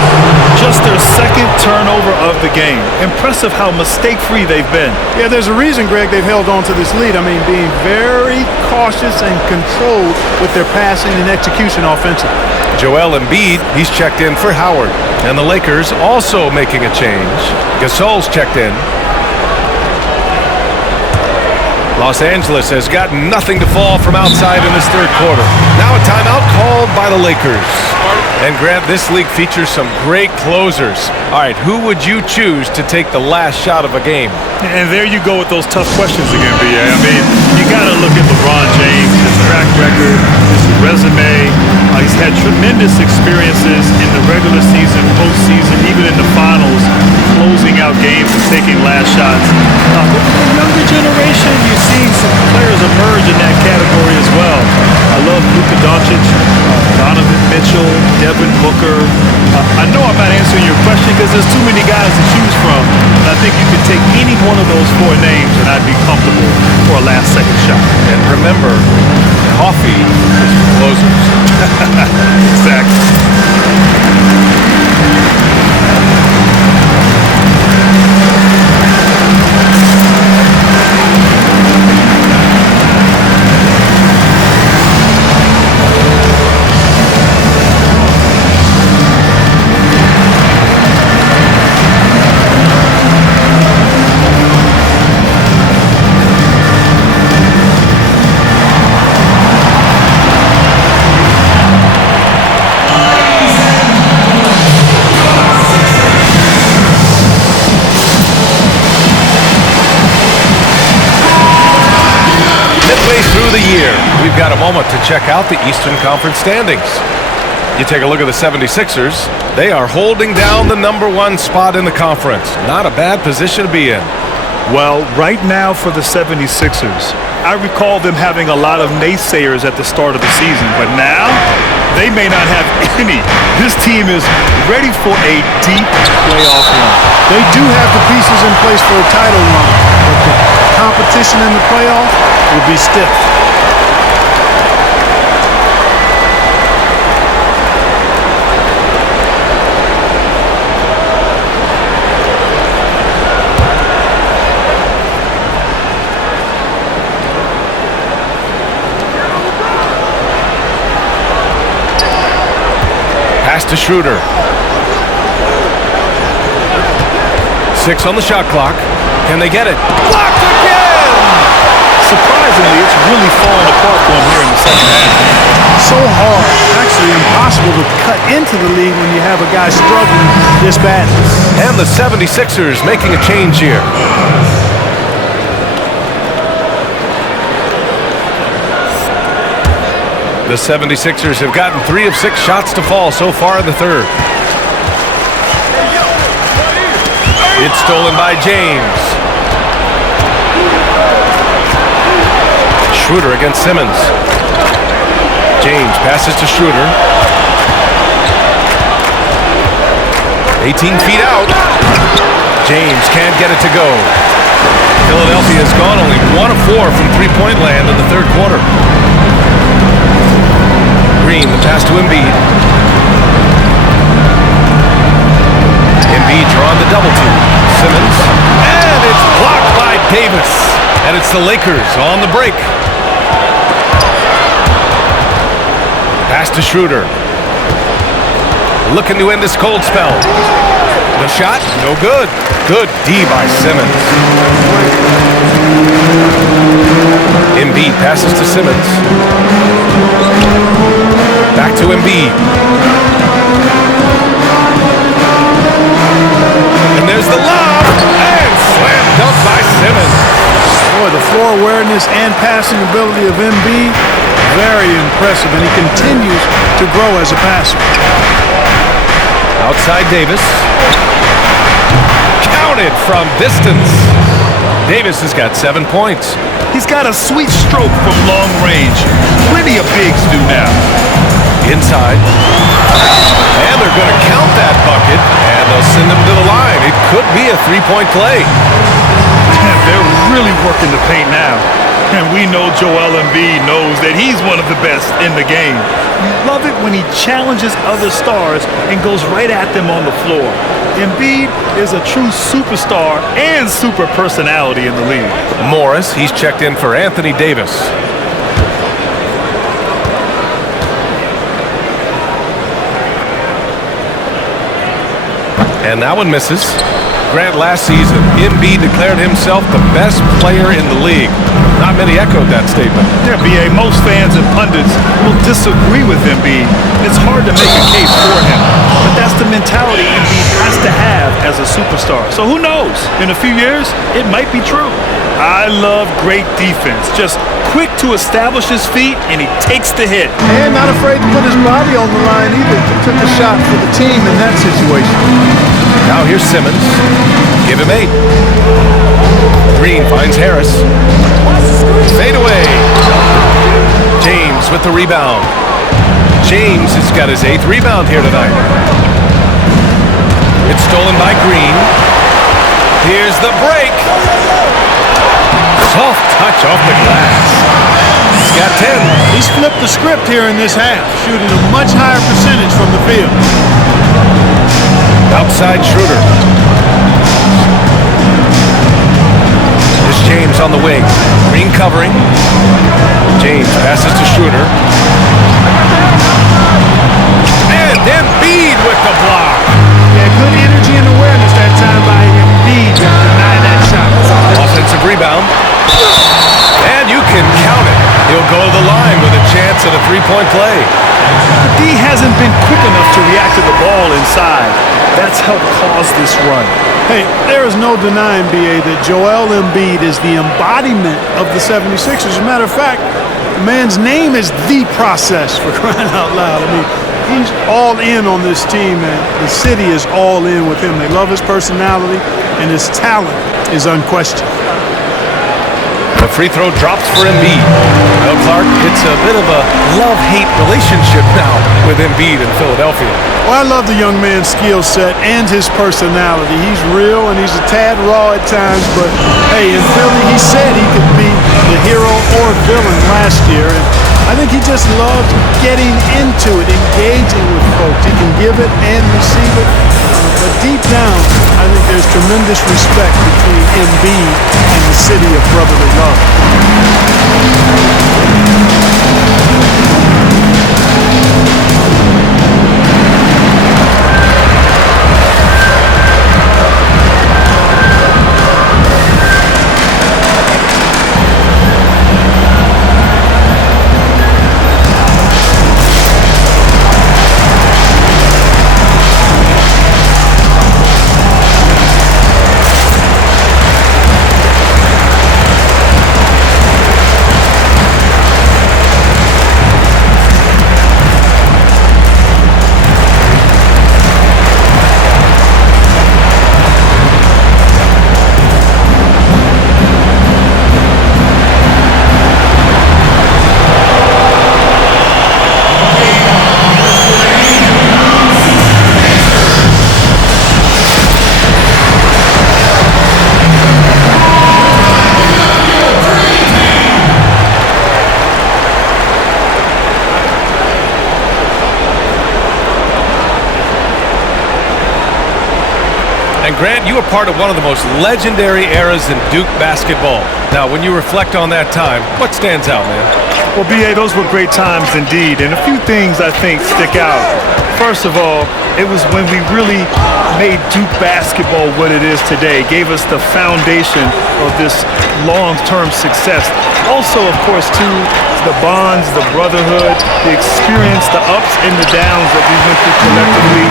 Just their second turnover of the game. Impressive how mistake-free they've been. Yeah, there's a reason, Greg, they've held on to this lead. I mean, being very cautious and controlled with their passing and execution offensively. Joel Embiid, he's checked in for Howard. And the Lakers also making a change. Gasol's checked in. Los Angeles has got nothing to fall from outside in this third quarter. Now a timeout called by the Lakers. And Grant, this league features some great closers. All right, who would you choose to take the last shot of a game? And there you go with those tough questions again, B.A. I mean, you got to look at LeBron James, his track record, his resume. He's had tremendous experiences in the regular season, postseason, even in the finals, closing out games and taking last shots. But for the younger generation, you're seeing some players emerge in that category as well. I love Luka Doncic, Donovan Mitchell, Devin Booker. I know I'm not answering your question because there's too many guys to choose from. But I think you could take any one of those 4 names and I'd be comfortable for a last-second shot. And remember, coffee is for closers. Exactly. Through the year, we've got a moment to check out the Eastern Conference standings. You take a look at the 76ers. They are holding down the #1 spot in the conference. Not a bad position to be in. Well, right now for the 76ers, I recall them having a lot of naysayers at the start of the season, but now they may not have any. This team is ready for a deep playoff run. They do have the pieces in place for a title run, but the competition in the playoff will be stiff. Pass to Schroeder. 6 on the shot clock. Can they get it? Blocked again! Surprisingly, it's really fallen apart for him here in the second half. So hard, actually impossible to cut into the lead when you have a guy struggling this badly. And the 76ers making a change here. The 76ers have gotten 3 of 6 shots to fall so far in the third. It's stolen by James. Schroeder against Simmons. James passes to Schroeder. 18 feet out. James can't get it to go. Philadelphia has gone only 1 of 4 from three-point land in the third quarter. Green, the pass to Embiid. Embiid drawing the double team. Simmons. And it's blocked by Davis. And it's the Lakers on the break. Pass to Schroeder. Looking to end this cold spell. The shot, no good. Good D by Simmons. Embiid passes to Simmons. Back to Embiid. And there's the lob. And slam dunk by Simmons. Boy, the floor awareness and passing ability of Embiid, very impressive, and he continues to grow as a passer. Outside Davis. Counted from distance. Davis has got 7 points. He's got a sweet stroke from long range. Plenty of bigs do now. Inside. And they're going to count that bucket, and they'll send him to the line. It could be a three-point play. They're really working the paint now. And we know Joel Embiid knows that he's one of the best in the game. You love it when he challenges other stars and goes right at them on the floor. Embiid is a true superstar and super personality in the league. Morris, he's checked in for Anthony Davis. And that one misses. Grant, last season, Embiid declared himself the best player in the league. Not many echoed that statement. Yeah, B.A., most fans and pundits will disagree with Embiid. It's hard to make a case for him. But that's the mentality Embiid has to have as a superstar. So who knows? In a few years, it might be true. I love great defense. Just quick to establish his feet, and he takes the hit. And not afraid to put his body on the line either. Took a shot for the team in that situation. Now here's Simmons. Give him 8. Green finds Harris. Fade away. James with the rebound. James has got his 8th rebound here tonight. It's stolen by Green. Here's the break. Soft touch off the glass. He's got 10. He's flipped the script here in this half, shooting a much higher percentage from the field. Outside Schroeder. Here's James on the wing. Green covering. James passes to Schroeder. And Embiid with the block. Yeah, good energy and awareness that time by Embiid to deny that shot. Offensive rebound. And you can count it. He'll go to the line with a chance at a three-point play. D hasn't been quick enough to react to the ball inside. That's helped cause this run. Hey, there is no denying, B.A., that Joel Embiid is the embodiment of the 76ers. As a matter of fact, the man's name is The Process, for crying out loud. I mean, he's all in on this team, and the city is all in with him. They love his personality, and his talent is unquestioned. The free throw drops for Embiid. Well, Clark, it's a bit of a love-hate relationship now with Embiid in Philadelphia. Well, I love the young man's skill set and his personality. He's real and he's a tad raw at times, but hey, in Philly, he said he could be the hero or villain last year, and I think he just loves getting into it, engaging with folks. He can give it and receive it, but deep down, I think there's tremendous respect between Embiid and the city of brotherly love. And Grant, you were part of one of the most legendary eras in Duke basketball. Now, when you reflect on that time, what stands out, man? Well, B.A., those were great times indeed, and a few things I think stick out. First of all, it was when we really made Duke basketball what it is today, gave us the foundation of this long-term success. Also, of course, too, the bonds, the brotherhood, the experience, the ups and the downs that we went through collectively,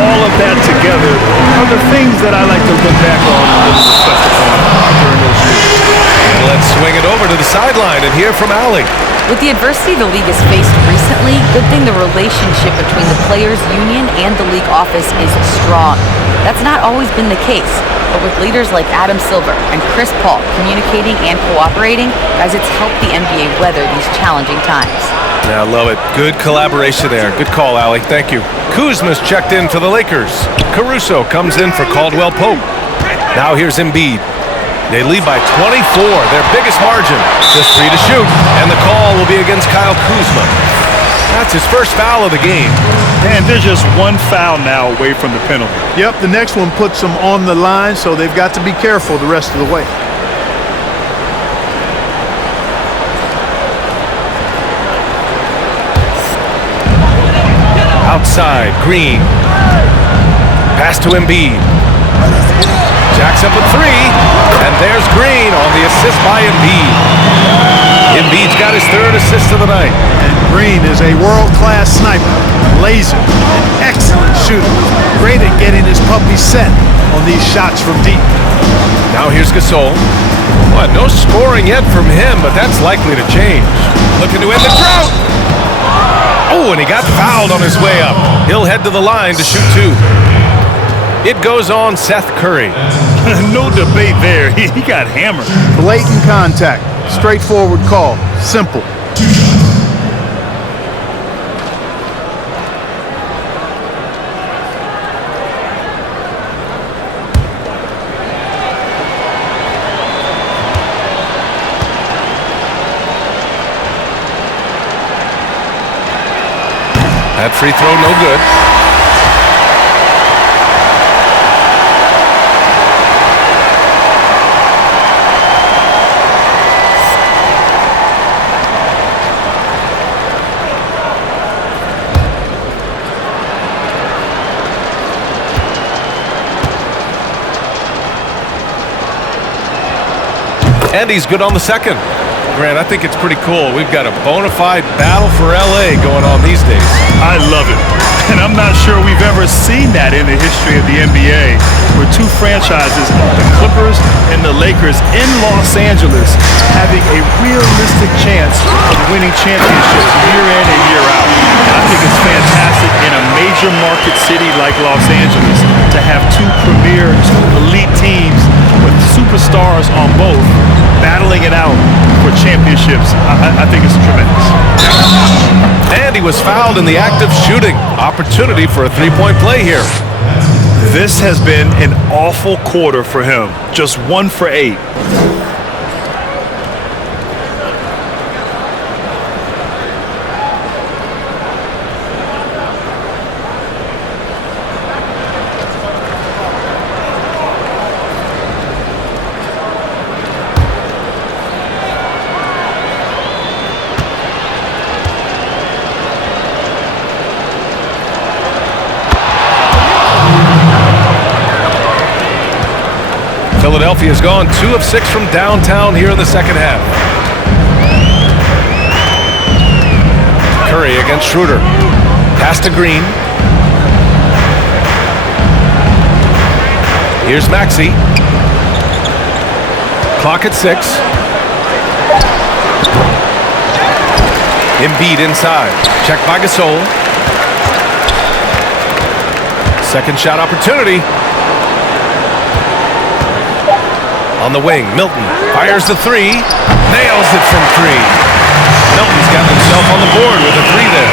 all of that together are the things that I like to look back on and really reflect upon during those years. Let's swing it over to the sideline and hear from Allie. With the adversity the league has faced recently, good thing the relationship between the players' union and the league office is strong. That's not always been the case, but with leaders like Adam Silver and Chris Paul communicating and cooperating, guys, it's helped the NBA weather these challenging times. Yeah, I love it. Good collaboration there. Good call, Allie. Thank you. Kuzma's checked in for the Lakers. Caruso comes in for Caldwell Pope. Now here's Embiid. They lead by 24, their biggest margin. Just 3 to shoot, and the call will be against Kyle Kuzma. That's his first foul of the game. And there's just one foul now away from the penalty. Yep, the next one puts them on the line, so they've got to be careful the rest of the way. Outside, Green. Pass to Embiid. Jacks up with 3, and there's Green on the assist by Embiid. Embiid's got his 3rd assist of the night. And Green is a world-class sniper, laser, an excellent shooter, great at getting his puppy set these shots from deep. Now here's Gasol. Well, no scoring yet from him, but that's likely to change. Looking to end the drought. Oh, and he got fouled on his way up. He'll head to the line to shoot 2. It goes on Seth Curry. No debate there. He got hammered. Blatant contact. Straightforward call. Simple. That free throw no good. And he's good on the second. Grant, I think it's pretty cool. We've got a bona fide battle for LA going on these days. I love it. And I'm not sure we've ever seen that in the history of the NBA, where two franchises, the Clippers and the Lakers in Los Angeles, having a realistic chance of winning championships year in and year out. I think it's fantastic in a major market city like Los Angeles to have two elite teams with superstars on both battling it out for championships. I think it's tremendous. And he was fouled in the act of shooting. Opportunity for a three-point play here. This has been an awful quarter for him. Just 1 for 8. Philadelphia's gone 2 of 6 from downtown here in the second half. Curry against Schroeder. Pass to Green. Here's Maxey. Clock at 6. Embiid inside. Check by Gasol. Second shot opportunity. On the wing, Milton fires the 3, nails it from 3. Milton's got himself on the board with a 3 there.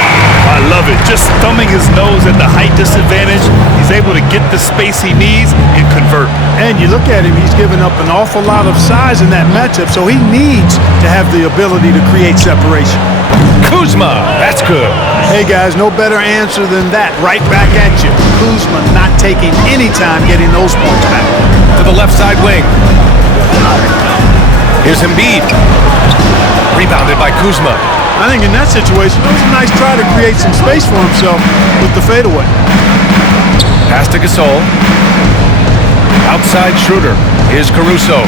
I love it. Just thumbing his nose at the height disadvantage, he's able to get the space he needs and convert. And you look at him, he's given up an awful lot of size in that matchup, so he needs to have the ability to create separation. Kuzma, that's good. Hey guys, no better answer than that. Right back at you. Kuzma not taking any time getting those points back. To the left side wing. Here's Embiid. Rebounded by Kuzma. I think in that situation, it was a nice try to create some space for himself with the fadeaway. Pass to Gasol. Outside Schroeder. Here's Caruso.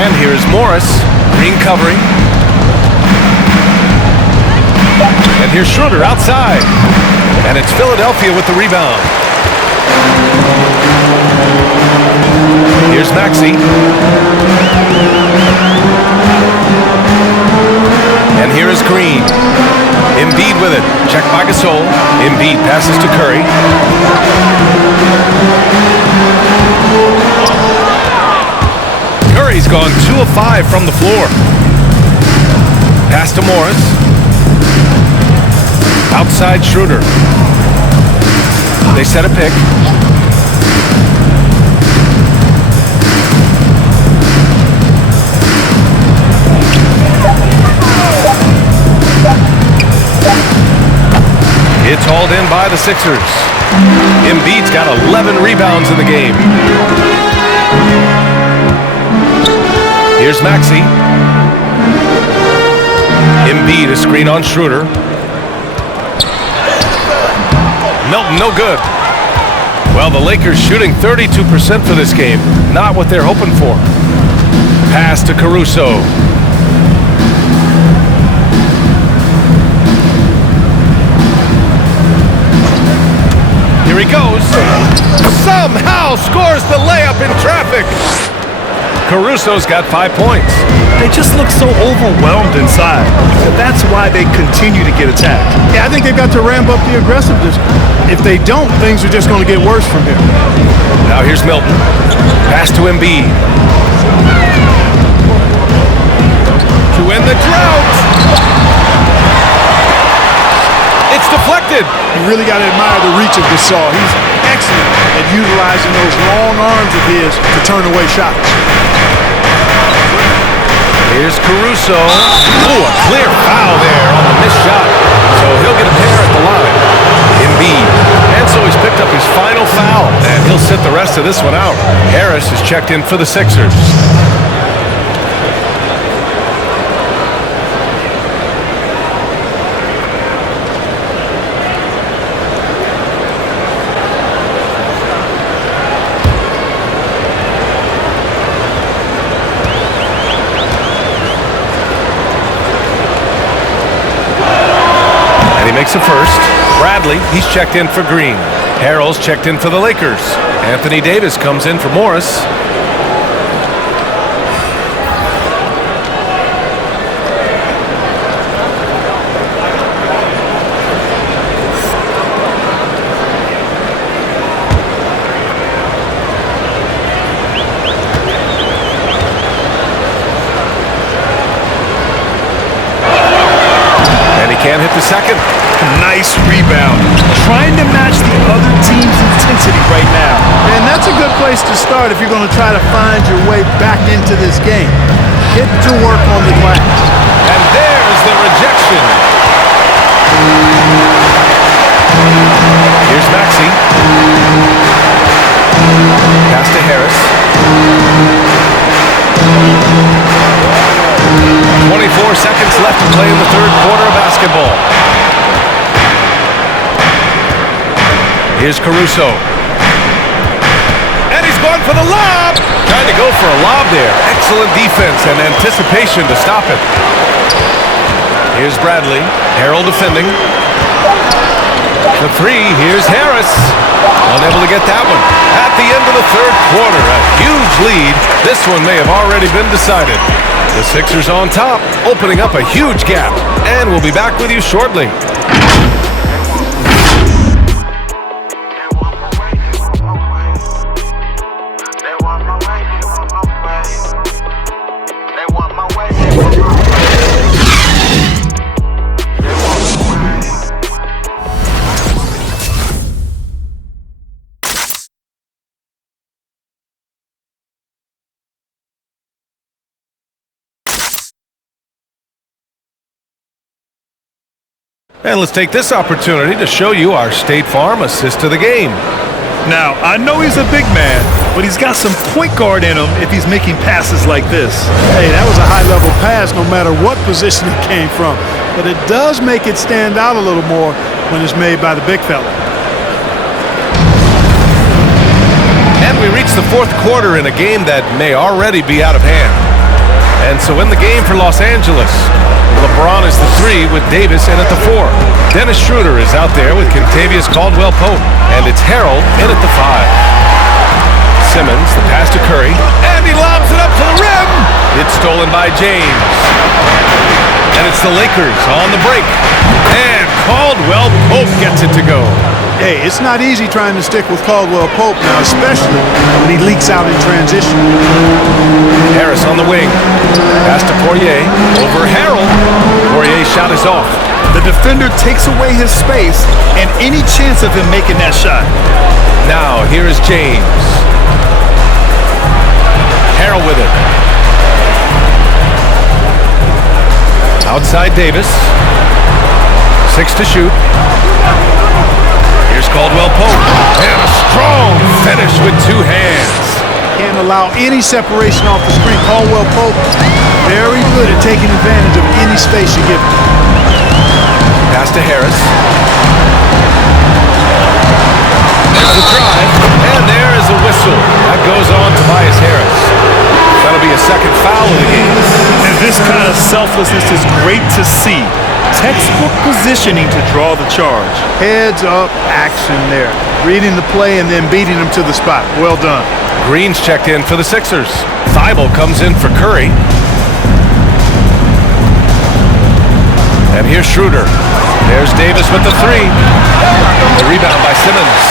And here's Morris. Green covering. And here's Schroeder outside. And it's Philadelphia with the rebound. Here's Maxey. And here is Green. Embiid with it. Check by Gasol. Embiid passes to Curry. Curry's gone 2 of 5 from the floor. Pass to Morris. Outside Schroeder. They set a pick. It's hauled in by the Sixers. Embiid's got 11 rebounds in the game. Here's Maxey. Embiid, a screen on Schroeder. Milton, no good. Well, the Lakers shooting 32% for this game. Not what they're hoping for. Pass to Caruso. Here he goes. Somehow scores the layup in traffic. Caruso's got 5 points. They just look so overwhelmed inside. And that's why they continue to get attacked. Yeah, I think they've got to ramp up the aggressiveness. If they don't, things are just going to get worse from here. Now here's Milton. Pass to Embiid. To end the drought. It's deflected. You really got to admire the reach of Gasol. He's excellent at utilizing those long arms of his to turn away shots. Here's Caruso. Ooh, a clear foul there on the missed shot. So he'll get a pair at the line. Embiid. And so he's picked up his final foul, and he'll sit the rest of this one out. Harris is checked in for the Sixers. Makes a first. Bradley, he's checked in for Green. Harrell's checked in for the Lakers. Anthony Davis comes in for Morris. And he can't hit the second. Nice rebound. Trying to match the other team's intensity right now. And that's a good place to start if you're going to try to find your way back into this game. Get to work on the glass. And there's the rejection. Here's Maxey. Pass to Harris. 24 seconds left to play in the third quarter of basketball. Here's Caruso. And he's going for the lob. Trying to go for a lob there. Excellent defense and anticipation to stop it. Here's Bradley. Harrell defending. The three. Here's Harris. Unable to get that one. At the end of the third quarter, a huge lead. This one may have already been decided. The Sixers on top, opening up a huge gap. And we'll be back with you shortly. And let's take this opportunity to show you our State Farm assist to the game. Now, I know he's a big man, but he's got some point guard in him if he's making passes like this. Hey, that was a high-level pass no matter what position it came from. But it does make it stand out a little more when it's made by the big fella. And we reach the fourth quarter in a game that may already be out of hand. And so in the game for Los Angeles, LeBron is the 3 with Davis in at the 4. Dennis Schroeder is out there with Contavious Caldwell Pope. And it's Harrell in at the 5. Simmons, the pass to Curry. And he lobs it up to the rim. It's stolen by James. And it's the Lakers on the break. And Caldwell Pope gets it to go. Hey, it's not easy trying to stick with Caldwell Pope now, especially when he leaks out in transition. Harris on the wing. Pass to Poirier. Over Harrell. Poirier's shot is off. The defender takes away his space and any chance of him making that shot. Now, here is James. Harrell with it. Outside Davis. 6 to shoot. Here's Caldwell Pope. And a strong finish with 2 hands. Can't allow any separation off the screen. Caldwell Pope, very good at taking advantage of any space you give him. Pass to Harris. There's the drive. And there is a whistle. That goes on Tobias Harris. That'll be a second foul of the game. And this kind of selflessness is great to see. Textbook positioning to draw the charge. Heads up action there. reading the play and then beating him to the spot. Well done. Green's checked in for the Sixers. Thibault comes in for Curry. And here's Schroeder. There's Davis with the three. The rebound by Simmons.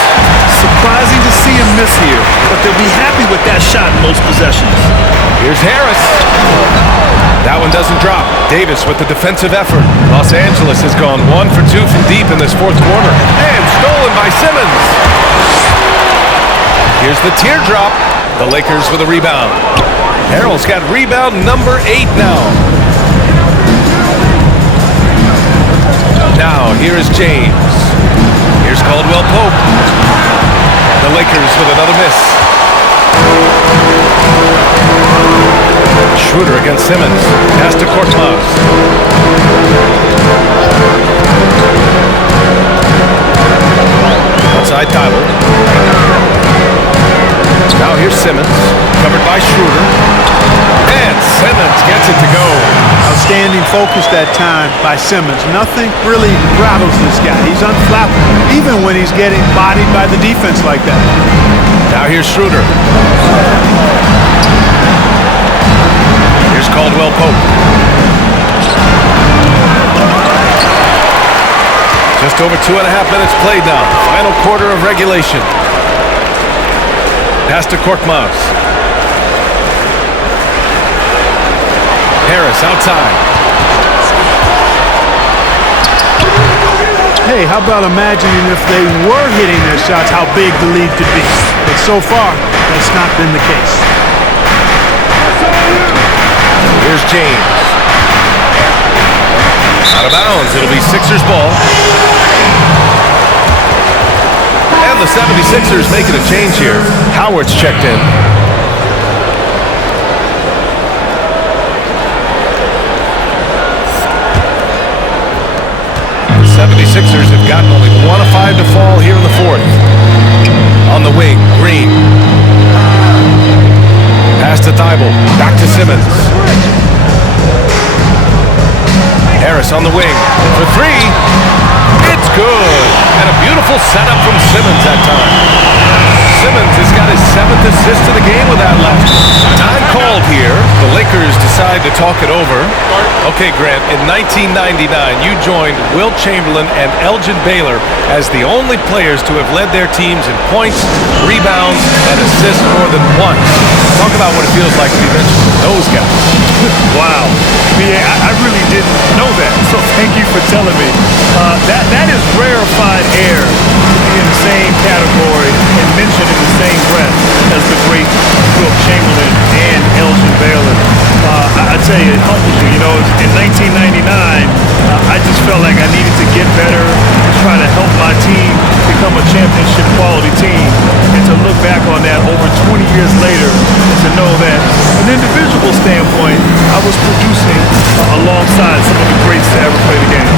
Surprising to see him miss here, but they'll be happy with that shot in most possessions. Here's Harris. That one doesn't drop. Davis with the defensive effort. Los Angeles has gone 1 for 2 from deep in this fourth quarter. And stolen by Simmons. Here's the teardrop. The Lakers with a rebound. Harrell's got rebound number 8 now. Now, here is James. Here's Caldwell Pope. The Lakers with another miss. Schroeder against Simmons. Pass to Korkmaz. Outside Thibault. Now here's Simmons. Covered by Schroeder. And Simmons gets it to go. Outstanding focus that time by Simmons. Nothing really rattles this guy. He's unflappable, even when he's getting bodied by the defense like that. Now here's Schroeder. Here's Caldwell Pope. Just over 2.5 minutes played now. Final quarter of regulation. Pass to Korkmaz. Harris outside. Hey, how about imagining if they were hitting their shots, how big the lead could be? But so far, that's not been the case. Here's James. Out of bounds. It'll be Sixers ball. And the 76ers making a change here. Howard's checked in. The 76ers have gotten only 1 of 5 to fall here in the fourth. On the wing, Green. Pass to Thibault. Back to Simmons. Harris on the wing for three. It's good. And a beautiful setup from Simmons that time. Simmons has got his 7th assist of the game with that left. Time called here. The Lakers decide to talk it over. Okay, Grant, in 1999, you joined Wilt Chamberlain and Elgin Baylor as the only players to have led their teams in points, rebounds, and assists more than once. Talk about what it feels like to be mentioned with those guys. Wow. Yeah, I really didn't know that, so thank you for telling me. That is rarefied air to be in the same category and mentioned in the same breath as the great Wilt Chamberlain and Elgin Baylor. I tell you, it humbles you. You know, in 1999, I just felt like I needed to get better and try to help my team become a championship quality team. And to look back on that over 20 years later and to know that from an individual standpoint, I was producing alongside some of the greats to ever play the game.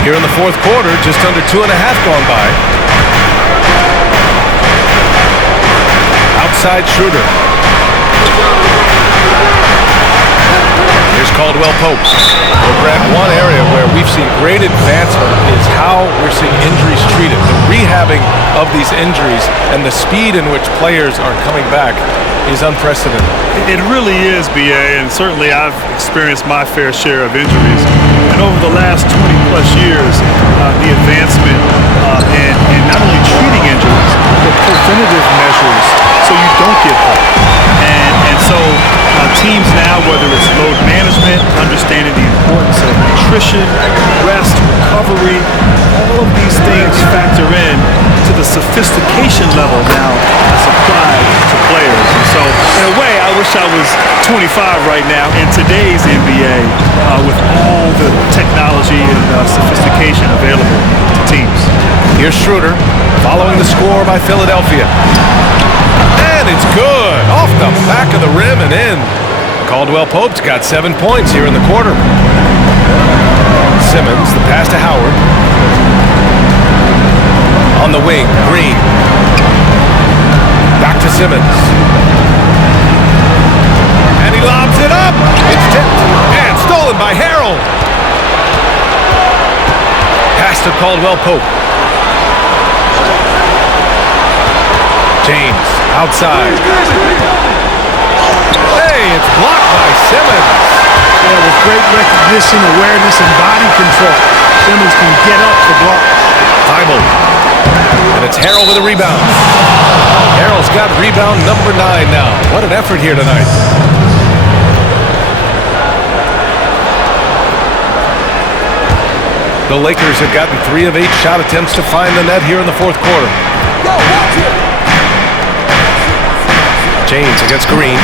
Here in the fourth quarter, just under 2.5 gone by. Outside Schroeder. Here's Caldwell Pope. Well, Brad, one area where we've seen great advancement is how we're seeing injuries treated. The rehabbing of these injuries and the speed in which players are coming back is unprecedented. It really is, B.A., and certainly I've experienced my fair share of injuries. And over the last 20-plus years, the advancement in not only treating injuries, but preventative measures so you don't get hurt. And so shot was 25 right now in today's NBA with all the technology and sophistication available to teams. Here's Schroeder following the score by Philadelphia. And it's good. Off the back of the rim and in. Caldwell Pope's got 7 points here in the quarter. Simmons, the pass to Howard. On the wing, Green. Back to Simmons. And he lobs it up. It's tipped and stolen by Harrell. Pass to Caldwell Pope. James, outside. Hey, it's blocked by Simmons. Yeah, with great recognition, awareness, and body control, Simmons can get up the block. Thibault. And it's Harrell with a rebound. Harrell's got rebound number 9 now. What an effort here tonight. The Lakers have gotten 3 of 8 shot attempts to find the net here in the fourth quarter. James against Green.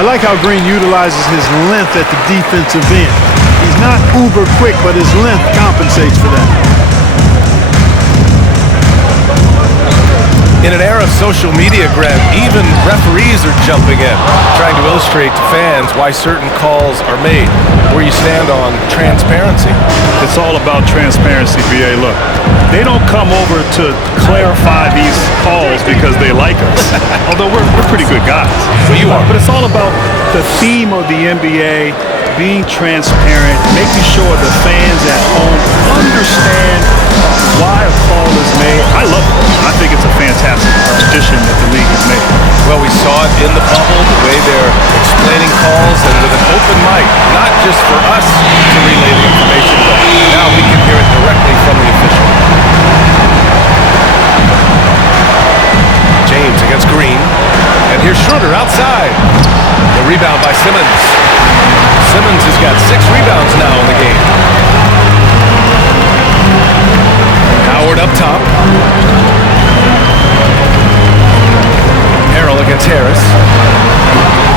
I like how Green utilizes his length at the defensive end. He's not uber quick, but his length compensates for that. In an era of social media, Grant, even referees are jumping in, trying to illustrate to fans why certain calls are made. Where you stand on transparency. It's all about transparency, B.A. Look, they don't come over to clarify these calls because they like us, although we're pretty good guys. Well, you are. But it's all about the theme of the NBA, being transparent, making sure the fans at home understand why a call is made. I love it. I think it's a fantastic addition that the league has made. Well, we saw it in the bubble, the way they're explaining calls, and with an open mic, not just for us to relay the information, but now we can hear it directly from the official. James against Green, and here's Schroeder outside. The rebound by Simmons. Simmons has got 6 rebounds now in the game. Howard up top. Harrell against Harris.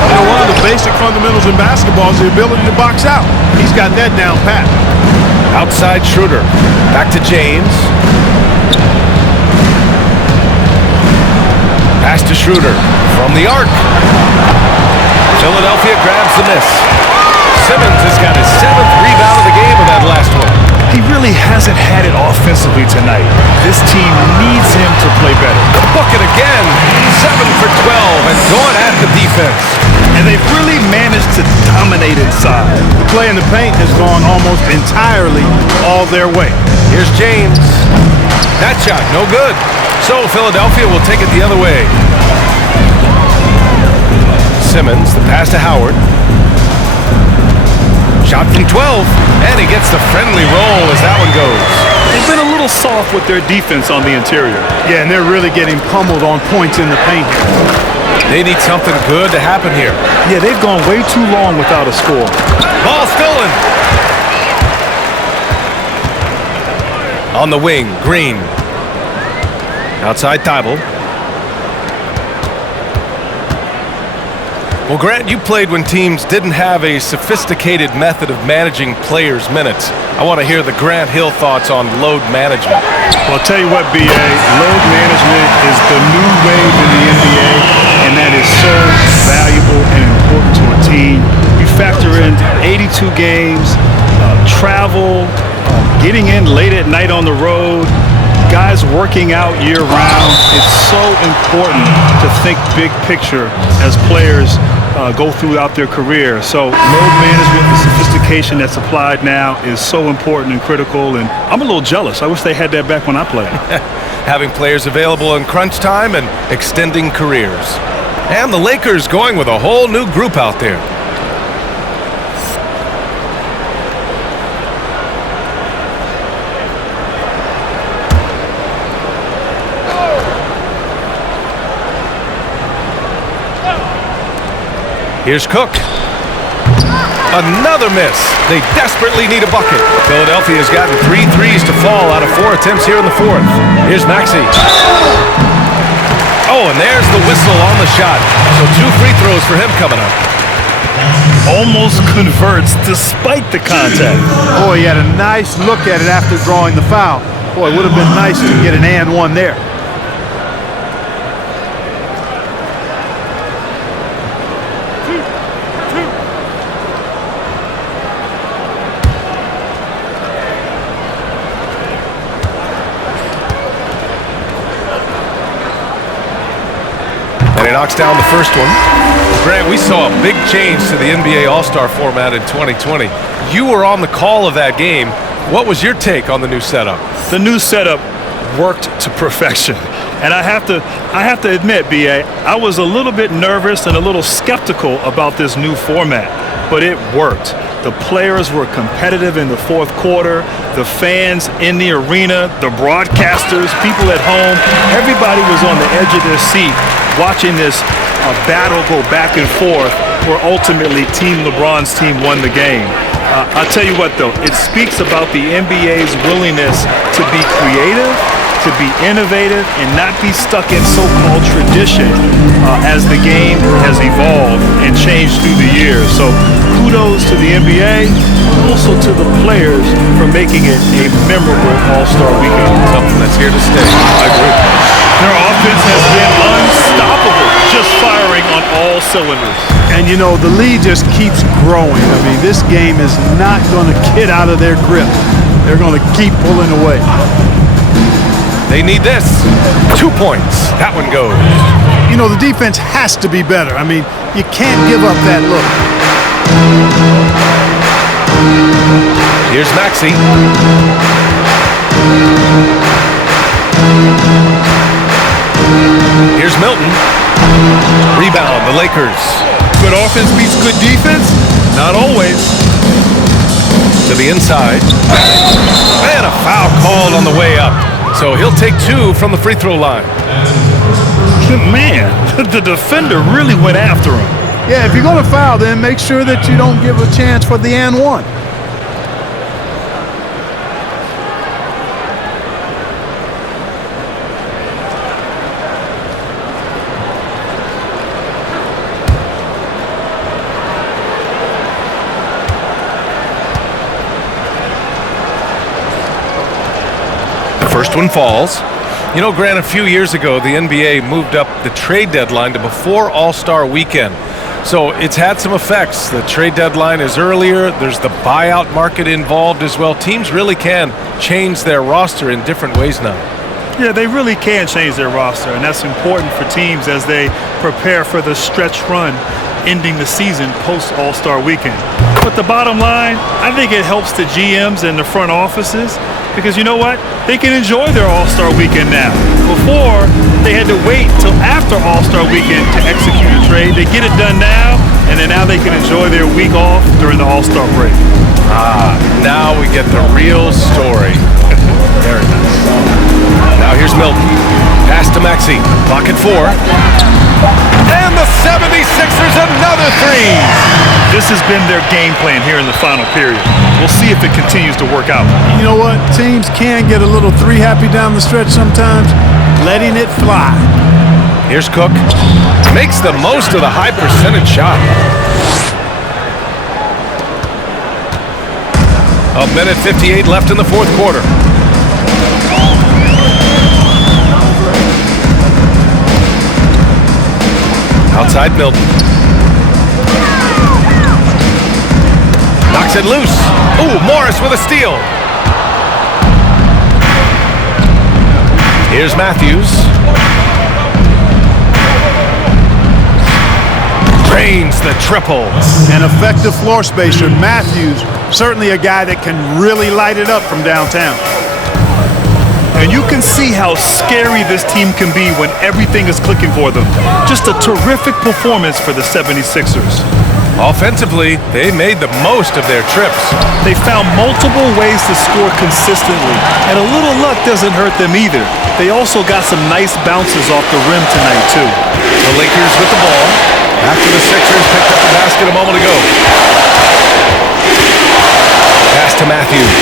You know, one of the basic fundamentals in basketball is the ability to box out. He's got that down pat. Outside Schroeder. Back to James. Pass to Schroeder from the arc. Philadelphia grabs the miss. Simmons has got his 7th rebound of the game in that last one. He really hasn't had it offensively tonight. This team needs him to play better. Book it again. 7 for 12 and going at the defense. And they've really managed to dominate inside. The play in the paint has gone almost entirely all their way. Here's James. That shot, no good. So Philadelphia will take it the other way. Simmons, the pass to Howard. Shot from 12, and he gets the friendly roll as that one goes. They've been a little soft with their defense on the interior. Yeah, and they're really getting pummeled on points in the paint here. They need something good to happen here. Yeah, they've gone way too long without a score. Ball stolen. On the wing, Green. Outside Thibault. Well, Grant, you played when teams didn't have a sophisticated method of managing players' minutes. I want to hear the Grant Hill thoughts on load management. Well, I'll tell you what, B.A., load management is the new wave in the NBA, and that is so valuable and important to a team. You factor in 82 games, travel, getting in late at night on the road, guys working out year-round. It's so important to think big picture as players go throughout their career. So load management, the sophistication that's applied now is so important and critical, and I'm a little jealous. I wish they had that back when I played. Having players available in crunch time and extending careers. And the Lakers going with a whole new group out there. Here's Cook. Another miss. They desperately need a bucket. Philadelphia has gotten 3 threes to fall out of 4 attempts here in the fourth. Here's Maxey. Oh, and there's the whistle on the shot. So 2 free throws for him coming up. Almost converts despite the contact. Boy, he had a nice look at it after drawing the foul. Boy, it would have been nice to get an and one there. And he knocks down the first one. Grant, we saw a big change to the NBA All-Star format in 2020. You were on the call of that game. What was your take on the new setup? The new setup worked to perfection. And I have to admit, B.A., I was a little bit nervous and a little skeptical about this new format, but it worked. The players were competitive in the fourth quarter. The fans in the arena, the broadcasters, people at home, everybody was on the edge of their seat watching this battle go back and forth where ultimately Team LeBron's team won the game. I'll tell you what, though, it speaks about the NBA's willingness to be creative, to be innovative, and not be stuck in so-called tradition as the game has evolved and changed through the years. So kudos to the NBA, also to the players for making it a memorable All-Star weekend. Something that's here to stay. I agree. Their offense has been unstoppable, just firing on all cylinders. And, you know, the lead just keeps growing. I mean, this game is not going to get out of their grip. They're going to keep pulling away. They need this. 2 points. That one goes. You know, the defense has to be better. I mean, you can't give up that look. Here's Maxey. Here's Milton. Rebound, the Lakers. Good offense beats good defense? Not always. To the inside. And a foul called on the way up. So he'll take 2 from the free throw line. Man, the defender really went after him. Yeah, if you're going to foul, then make sure that you don't give a chance for the and one. First one falls. You know, Grant, a few years ago, the NBA moved up the trade deadline to before All-Star Weekend. So it's had some effects. The trade deadline is earlier. There's the buyout market involved as well. Teams really can change their roster in different ways now. Yeah, they really can change their roster, and that's important for teams as they prepare for the stretch run ending the season post All-Star Weekend. But the bottom line, I think it helps the GMs and the front offices because you know what? They can enjoy their All-Star Weekend now. Before, they had to wait till after All-Star Weekend to execute a trade. They get it done now, and then now they can enjoy their week off during the All-Star break. Now we get the real story. Very nice. Now here's Milton. Pass to Maxey. Clock at 4. And the 76ers another 3. This has been their game plan here in the final period. We'll see if it continues to work out. You know what? Teams can get a little 3-happy down the stretch sometimes, letting it fly. Here's Cook. Makes the most of the high percentage shot. A minute 58 left in the fourth quarter. Outside Milton. Knocks it loose. Ooh, Morris with a steal. Here's Matthews. Drains the triple. An effective floor spacer. Matthews, certainly a guy that can really light it up from downtown. And you can see how scary this team can be when everything is clicking for them. Just a terrific performance for the 76ers. Offensively, they made the most of their trips. They found multiple ways to score consistently, and a little luck doesn't hurt them either. They also got some nice bounces off the rim tonight, too. The Lakers with the ball after the Sixers picked up the basket a moment ago. Pass to Matthews.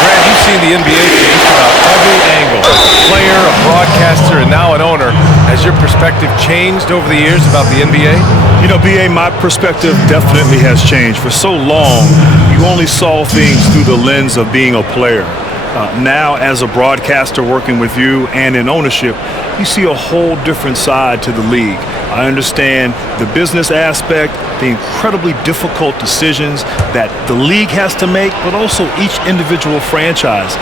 Grant, you've seen the NBA from just about every angle. As a player, a broadcaster, and now an owner. Has your perspective changed over the years about the NBA? You know, B.A., my perspective definitely has changed. For so long, you only saw things through the lens of being a player. Now, as a broadcaster working with you and in ownership, you see a whole different side to the league. I understand the business aspect, the incredibly difficult decisions that the league has to make, but also each individual franchise.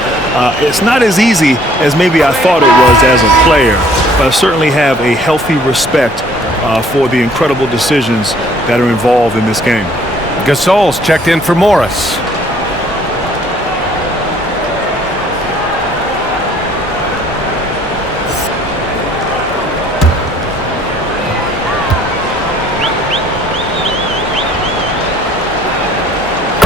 It's not as easy as maybe I thought it was as a player, but I certainly have a healthy respect for the incredible decisions that are involved in this game. Gasol's checked in for Morris.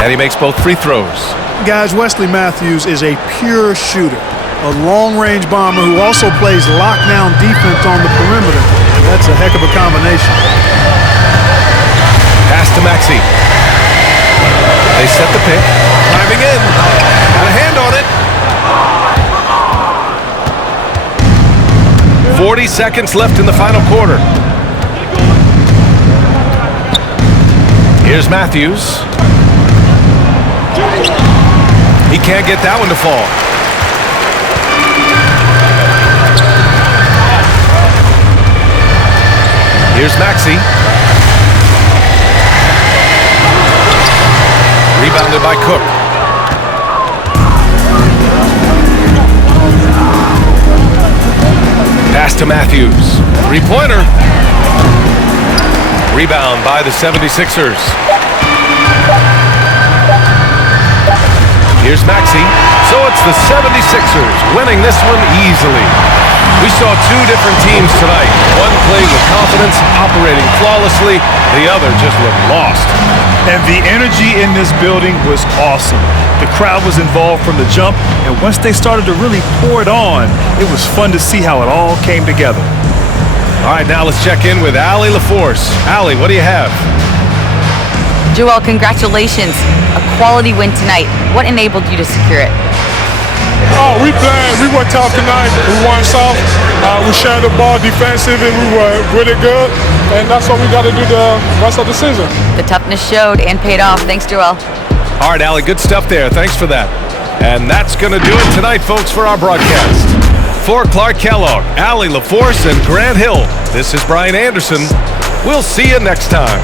And he makes both free throws. Guys, Wesley Matthews is a pure shooter, a long-range bomber who also plays lockdown defense on the perimeter. That's a heck of a combination. Pass to Maxey. They set the pick. Driving in. Got a hand on it. 40 seconds left in the final quarter. Here's Matthews. He can't get that one to fall. Here's Maxey. Rebounded by Cook. Pass to Matthews. Three-pointer. Rebound by the 76ers. Here's Maxey. So it's the 76ers winning this one easily. We saw two different teams tonight. One played with confidence, operating flawlessly. The other just looked lost. And the energy in this building was awesome. The crowd was involved from the jump, and once they started to really pour it on, it was fun to see how it all came together. All right, now let's check in with Allie LaForce. Allie, what do you have? Joel, congratulations. A quality win tonight. What enabled you to secure it? Oh, we played. We were tough tonight. We won soft. We shared the ball defensive, and we were really good. And that's what we got to do the rest of the season. The toughness showed and paid off. Thanks, Joel. All right, Allie, good stuff there. Thanks for that. And that's going to do it tonight, folks, for our broadcast. For Clark Kellogg, Allie LaForce, and Grant Hill, this is Brian Anderson. We'll see you next time.